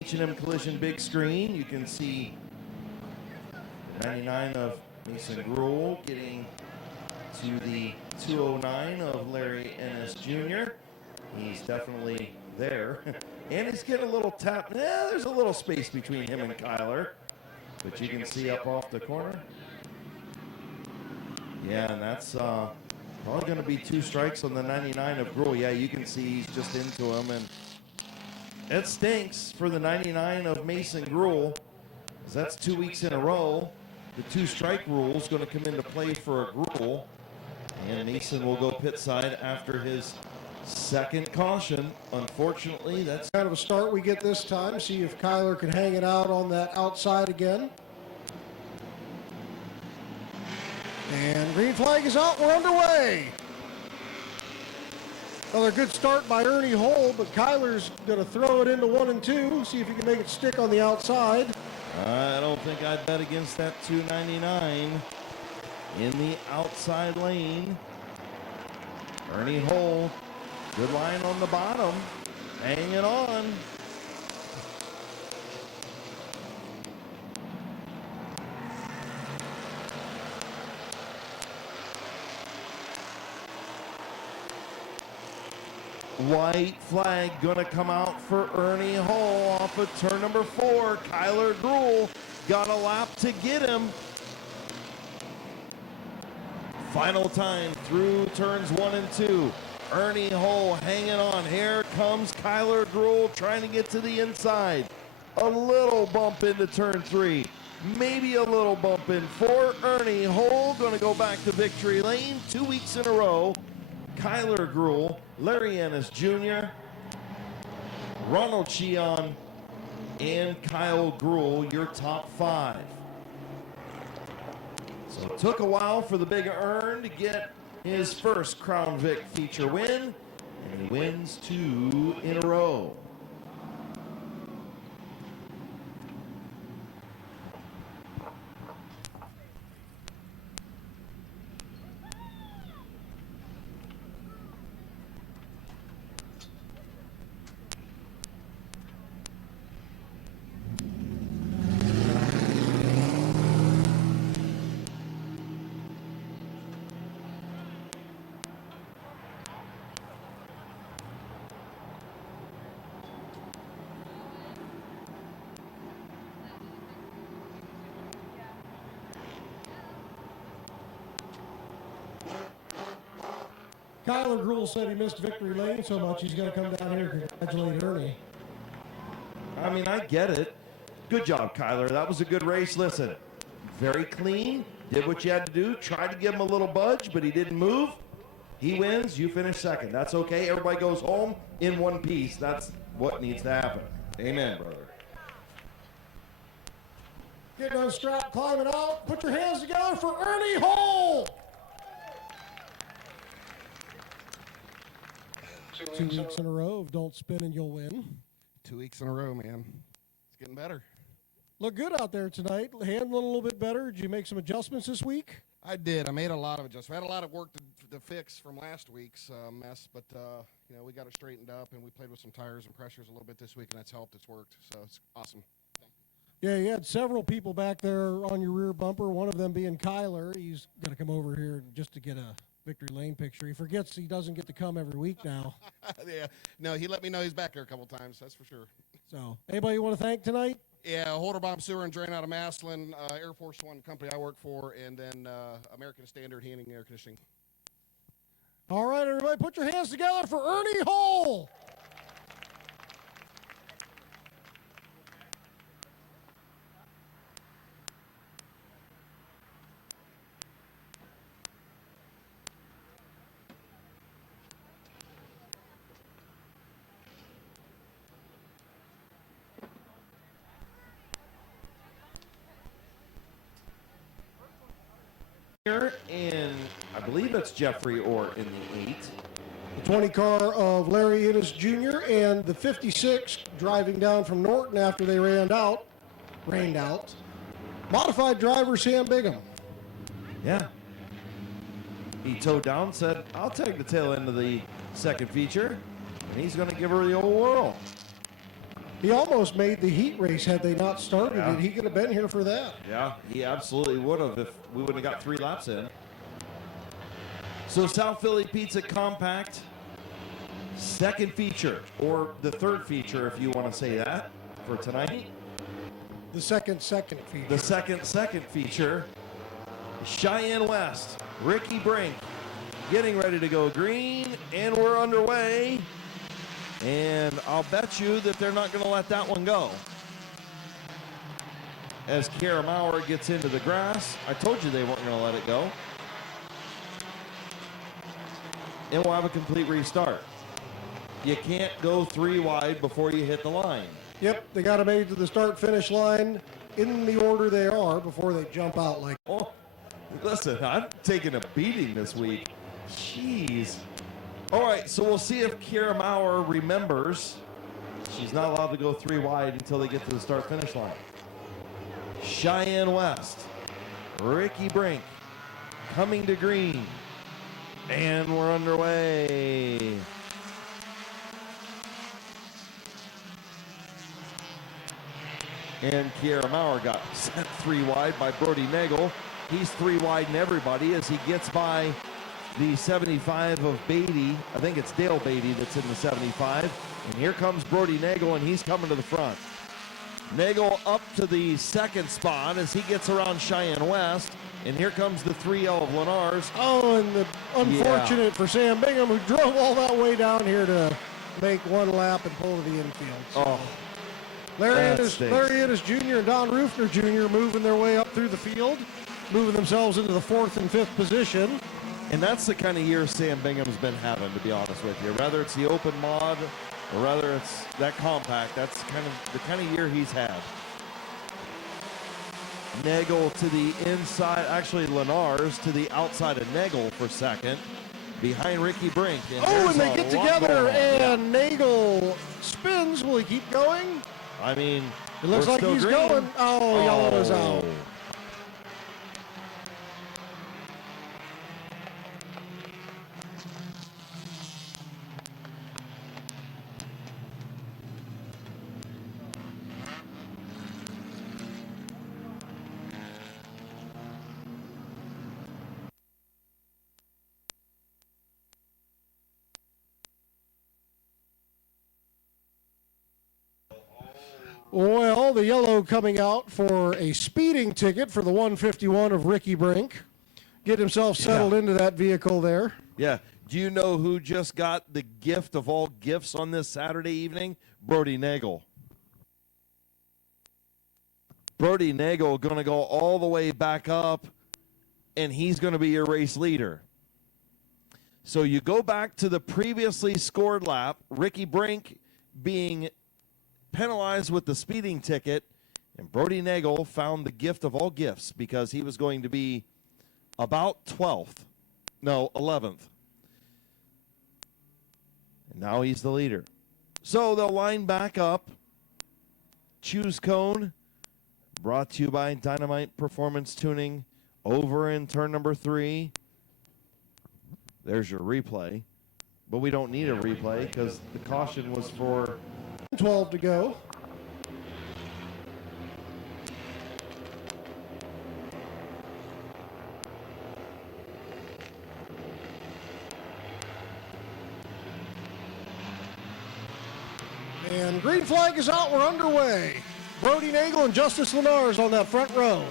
H&M Collision big screen, you can see 99 of Mason Gruhl getting to the 209 of Larry Ennis Jr. He's definitely there. And he's getting a little tap. Yeah, there's a little space between him and Kyler. But you can see up off the corner. Yeah, and that's probably going to be 2 strikes on the 99 of Gruhl. Yeah, you can see he's just into him. And it stinks for the 99 of Mason Gruhl, 'cause that's 2 weeks in a row. The 2-strike rule is going to come into play for a Gruhl, and Mason will go pit side after his second caution. Unfortunately, that's Kind of a start we get this time. See if Kyler can hang it out on that outside again. And green flag is out. We're underway. Another good start by Ernie Hole, but Kyler's going to throw it into 1 and 2. See if he can make it stick on the outside. I don't think I'd bet against that 299 in the outside lane. Ernie Hole, good line on the bottom, hanging on. White flag gonna come out for Ernie Hole off of turn number 4. Kyler Gruhl got a lap to get him. Final time through turns 1 and 2. Ernie Hole hanging on. Here comes Kyler Gruhl trying to get to the inside. A little bump into turn 3. Maybe a little bump in 4. Ernie Hole gonna go back to victory lane 2 weeks in a row. Kyler Gruhl, Larry Ennis Jr., Ronald Cheon, and Kyle Gruhl, your top 5. So it took a while for the Big Earn to get his first Crown Vic feature win, and he wins 2 in a row. Kyler Gruhl said he missed victory lane so much he's going to come down here and congratulate Ernie. I mean, I get it. Good job, Kyler. That was a good race. Listen, very clean. Did what you had to do. Tried to give him a little budge, but he didn't move. He wins. You finish second. That's okay. Everybody goes home in one piece. That's what needs to happen. Amen, brother. Getting unstrapped, climbing out. Put your hands together for Ernie Hole. 2 weeks in a row of Don't Spin and You'll Win. 2 weeks in a row, man. It's getting better. Look good out there tonight. Handling a little bit better. Did you make some adjustments this week? I did. I made a lot of adjustments. I had a lot of work to fix from last week's mess, but we got it straightened up, and we played with some tires and pressures a little bit this week, and that's helped. It's worked, so it's awesome. Yeah, you had several people back there on your rear bumper, one of them being Kyler. He's going to come over here just to get a victory lane picture. He forgets he doesn't get to come every week now. Yeah. No, he let me know he's back there a couple times, that's for sure. So, anybody you want to thank tonight? Yeah, Holder Bomb Sewer and Drain out of Maslin, Air Force One company I work for, and then American Standard Heating and Air Conditioning. All right, everybody, put your hands together for Ernie Hole. And I believe it's Jeffrey Orr in the 8. The 20 car of Larry Innes Jr. and the 56 driving down from Norton after they rained out. Modified driver Sam Bigham. Yeah. He towed down, said, I'll take the tail end of the second feature, and he's going to give her the old whirl. He almost made the heat race had they not started it. He could have been here for that. Yeah, he absolutely would have if we wouldn't have got 3 laps in. So South Philly Pizza Compact, second feature, or the third feature if you want to say that, for tonight. The second feature. The second feature, Cheyenne West, Ricky Brink, getting ready to go green, and we're underway. And I'll bet you that they're not going to let that one go. As Kara Maurer gets into the grass, I told you they weren't going to let it go. And we'll have a complete restart. You can't go 3 wide before you hit the line. Yep, they got to make it to the start-finish line in the order they are before they jump out like. Oh, listen, I'm taking a beating this week. Jeez. All right, so we'll see if Kara Maurer remembers. She's not allowed to go 3 wide until they get to the start-finish line. Cheyenne West, Ricky Brink, coming to green, and we're underway. And Kiara Maurer got sent 3 wide by Brody Nagel. He's 3 wide in everybody as he gets by the 75 of Beatty. I think it's Dale Beatty that's in the 75. And here comes Brody Nagel, and he's coming to the front. Nagel up to the second spot as he gets around Cheyenne West. And here comes the 3L of Lenars. Oh, and the unfortunate for Sam Bigham, who drove all that way down here to make 1 lap and pull to the infield. So Oh, Larry Innes Jr. and Don Rufner Jr. moving their way up through the field, moving themselves into the 4th and 5th position. and that's the kind of year Sam Bingham's been having, to be honest with you. Whether it's the open mod or whether it's that compact, that's kind of the kind of year he's had. Nagel to the inside, actually Lenars to the outside of Nagel for second, behind Ricky Brink. And they get together, and Nagel spins. Will he keep going? I mean, It looks like he's green. going. Oh, yellow is out. Well, the yellow coming out for a speeding ticket for the 151 of Ricky Brink. Get himself settled into that vehicle there. Yeah. Do you know who just got the gift of all gifts on this Saturday evening? Brody Nagel. Brody Nagel going to go all the way back up, and he's going to be your race leader. So you go back to the previously scored lap, Ricky Brink being penalized with the speeding ticket, and Brody Nagel found the gift of all gifts because he was going to be about 11th. And now he's the leader. So they'll line back up. Choose cone. Brought to you by Dynamite Performance Tuning. Over in turn number 3. There's your replay. But we don't need a replay because the caution was for 12 to go. And green flag is out. We're underway. Brody Nagel and Justice Lenars on that front row.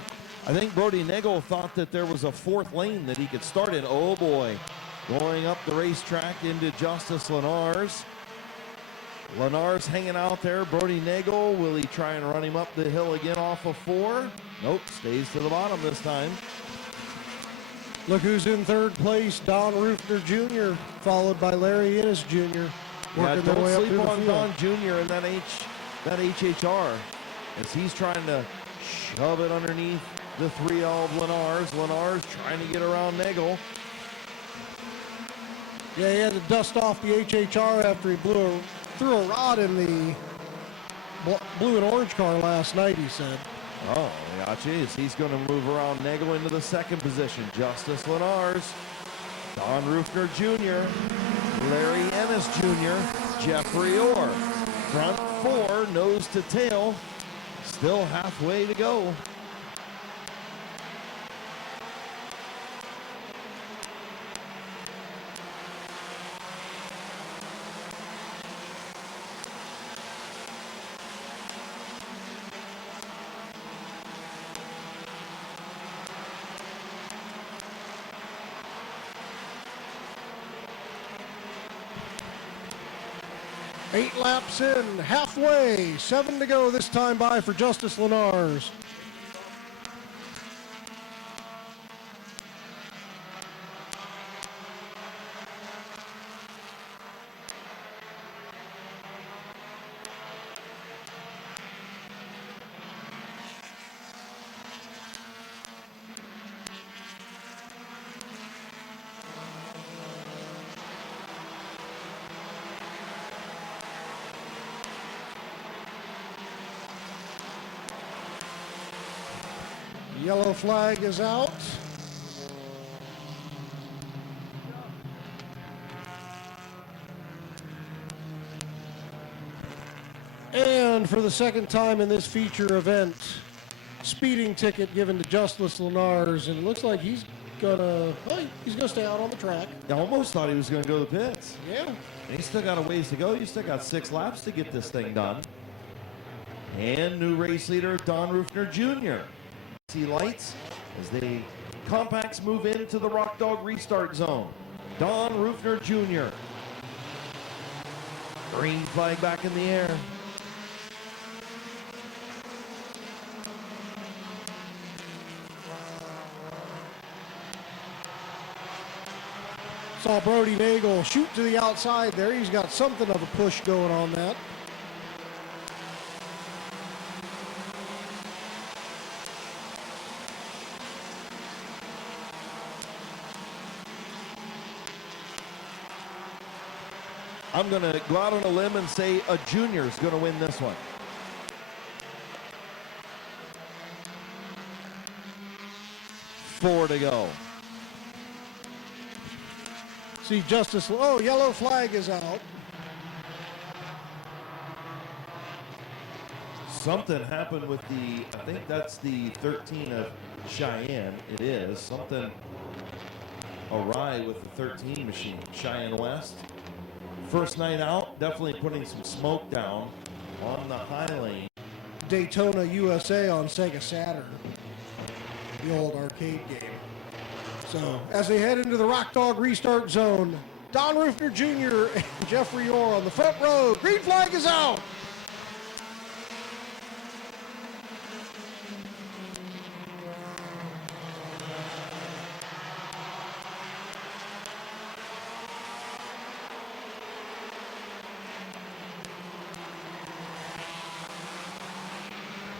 I think Brody Nagel thought that there was a 4th lane that he could start in. Oh boy. Going up the racetrack into Justice Lenars. Lenars hanging out there. Brody Nagel, will he try and run him up the hill again off of 4? Nope, stays to the bottom this time. Look who's in third place, Don Rufner Jr., followed by Larry Innes Jr. Yeah, working their way don't up through sleep the on field. Don Jr. and that HHR as he's trying to shove it underneath the 3L of Lenars. Lenars trying to get around Nagel. Yeah, he had to dust off the HHR after he threw a rod in the blue and orange car last night, he said. Oh, yeah, geez. He's going to move around Nagel into the 2nd position. Justice Lenars, Don Rufner Jr., Larry Ennis Jr., Jeffrey Orr. Front 4, nose to tail, still halfway to go. Eight laps in, halfway, 7 to go this time by for Justice Lenars. Yellow flag is out. And for the 2nd time in this feature event, speeding ticket given to Justice Lenars, and it looks like he's gonna stay out on the track. I almost thought he was going to go to the pits. Yeah. And he's still got a ways to go. You still got 6 laps to get this thing done. And new race leader, Don Rufner Jr. See lights as the compacts move into the Rock Dog restart zone. Don Rufner Jr. Green flag back in the air. Saw Brody Nagel shoot to the outside there. He's got something of a push going on that. I'm going to go out on a limb and say a junior's going to win this one. Four to go. See Justice, oh, yellow flag is out. Something happened with the, I think that's the 13 of Cheyenne. It is. Something awry with the 13 machine. Cheyenne West. First night out, definitely putting some smoke down on the high lane. Daytona USA on Sega Saturn, the old arcade game. So as they head into the Rock Dog restart zone, Don Rufner Jr. and Jeffrey Orr on the front row. Green flag is out.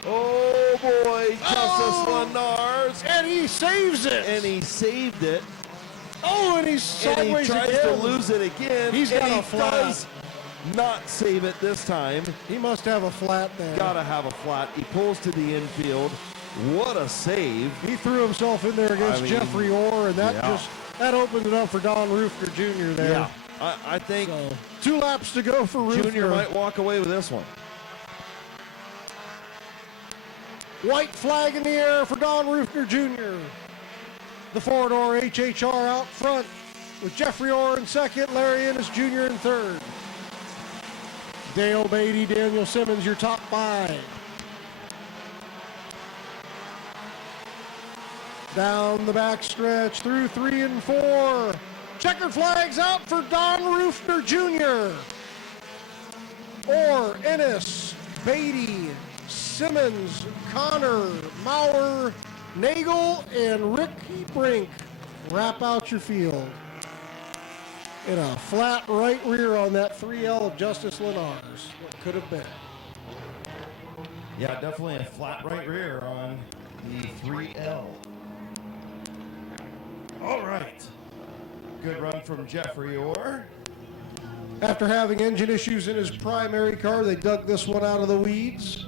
Oh, boy. Justice Lenars. And he saves it. And he saved it. Oh, and he's sideways And he tries again. to lose it again. He's and got he a flat. does not save it this time. He must have a flat there. Gotta have a flat. He pulls to the infield. What a save. He threw himself in there against Jeffrey Orr, and that opened it up for Don Roofner Jr. there. Yeah, I think so, 2 laps to go for Roofner. Junior might walk away with this one. White flag in the air for Don Roofner Jr. The 4-door HHR out front with Jeffrey Orr in second, Larry Ennis Jr. in third. Dale Beatty, Daniel Simmons, your top 5. Down the backstretch through 3 and 4. Checkered flags out for Don Roofner Jr. Orr, Ennis, Beatty, Simmons, Connor, Maurer, Nagel, and Ricky Brink wrap out your field. In a flat right rear on that 3L of Justice Lenars. What could have been. Yeah, definitely a flat right rear on the 3L. All right. Good run from Jeffrey Orr. After having engine issues in his primary car, they dug this one out of the weeds.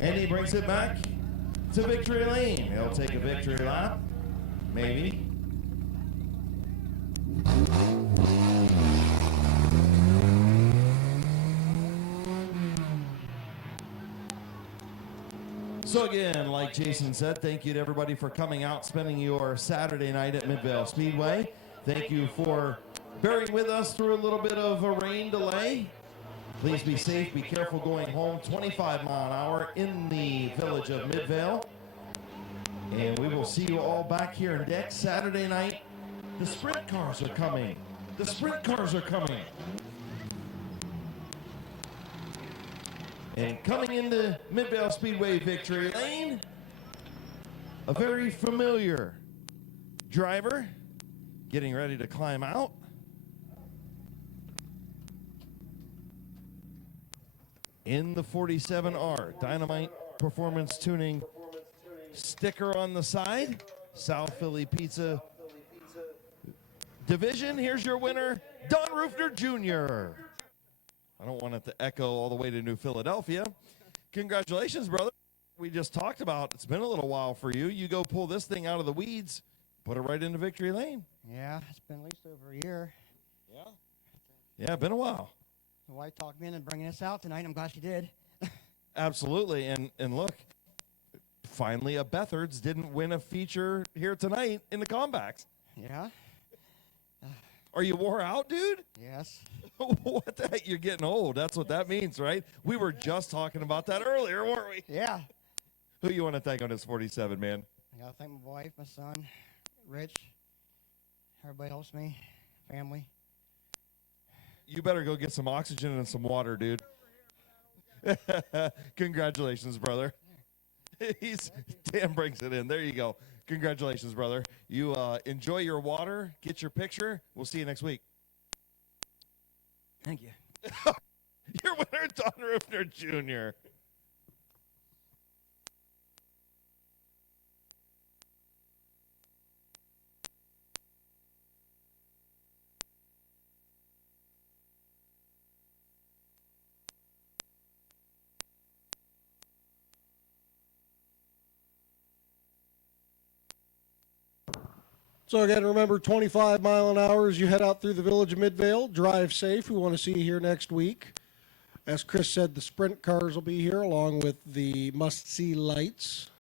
And he brings it back to victory lane. He'll take a victory lap. Maybe. So again, like Jason said, thank you to everybody for coming out, spending your Saturday night at Midvale Speedway. Thank you for bearing with us through a little bit of a rain delay. Please be safe, be careful going home. 25 mile an hour in the village of Midvale. And we will see you all back here next Saturday night. The sprint cars are coming. The sprint cars are coming. And coming into Midvale Speedway victory lane, a very familiar driver getting ready to climb out. In the 47R, Dynamite Performance Tuning sticker on the side, South Philly Pizza Division. Here's your winner, Don Roofner Jr. I don't want it to echo all the way to New Philadelphia. Congratulations, brother. We just talked about, it's been a little while for you. You go pull this thing out of the weeds, put it right into victory lane. Yeah, it's been at least over a year. Yeah, been a while. The wife talked me into bringing this out tonight. I'm glad she did. Absolutely. And look, finally a Bethards didn't win a feature here tonight in the combats. Yeah? Are you wore out, dude? Yes. What the heck? You're getting old. That's what that means, right? We were just talking about that earlier, weren't we? Yeah. Who you want to thank on this 47, man? I got to thank my wife, my son, Rich. Everybody helps me. Family. You better go get some oxygen and some water, dude. Congratulations, brother. Dan brings it in. There you go. Congratulations, brother. You enjoy your water, get your picture. We'll see you next week. Thank you. Your winner, Don Roofner Jr. So again, remember 25 mile an hour as you head out through the village of Midvale. Drive safe. We want to see you here next week. As Chris said, the sprint cars will be here along with the must-see lights.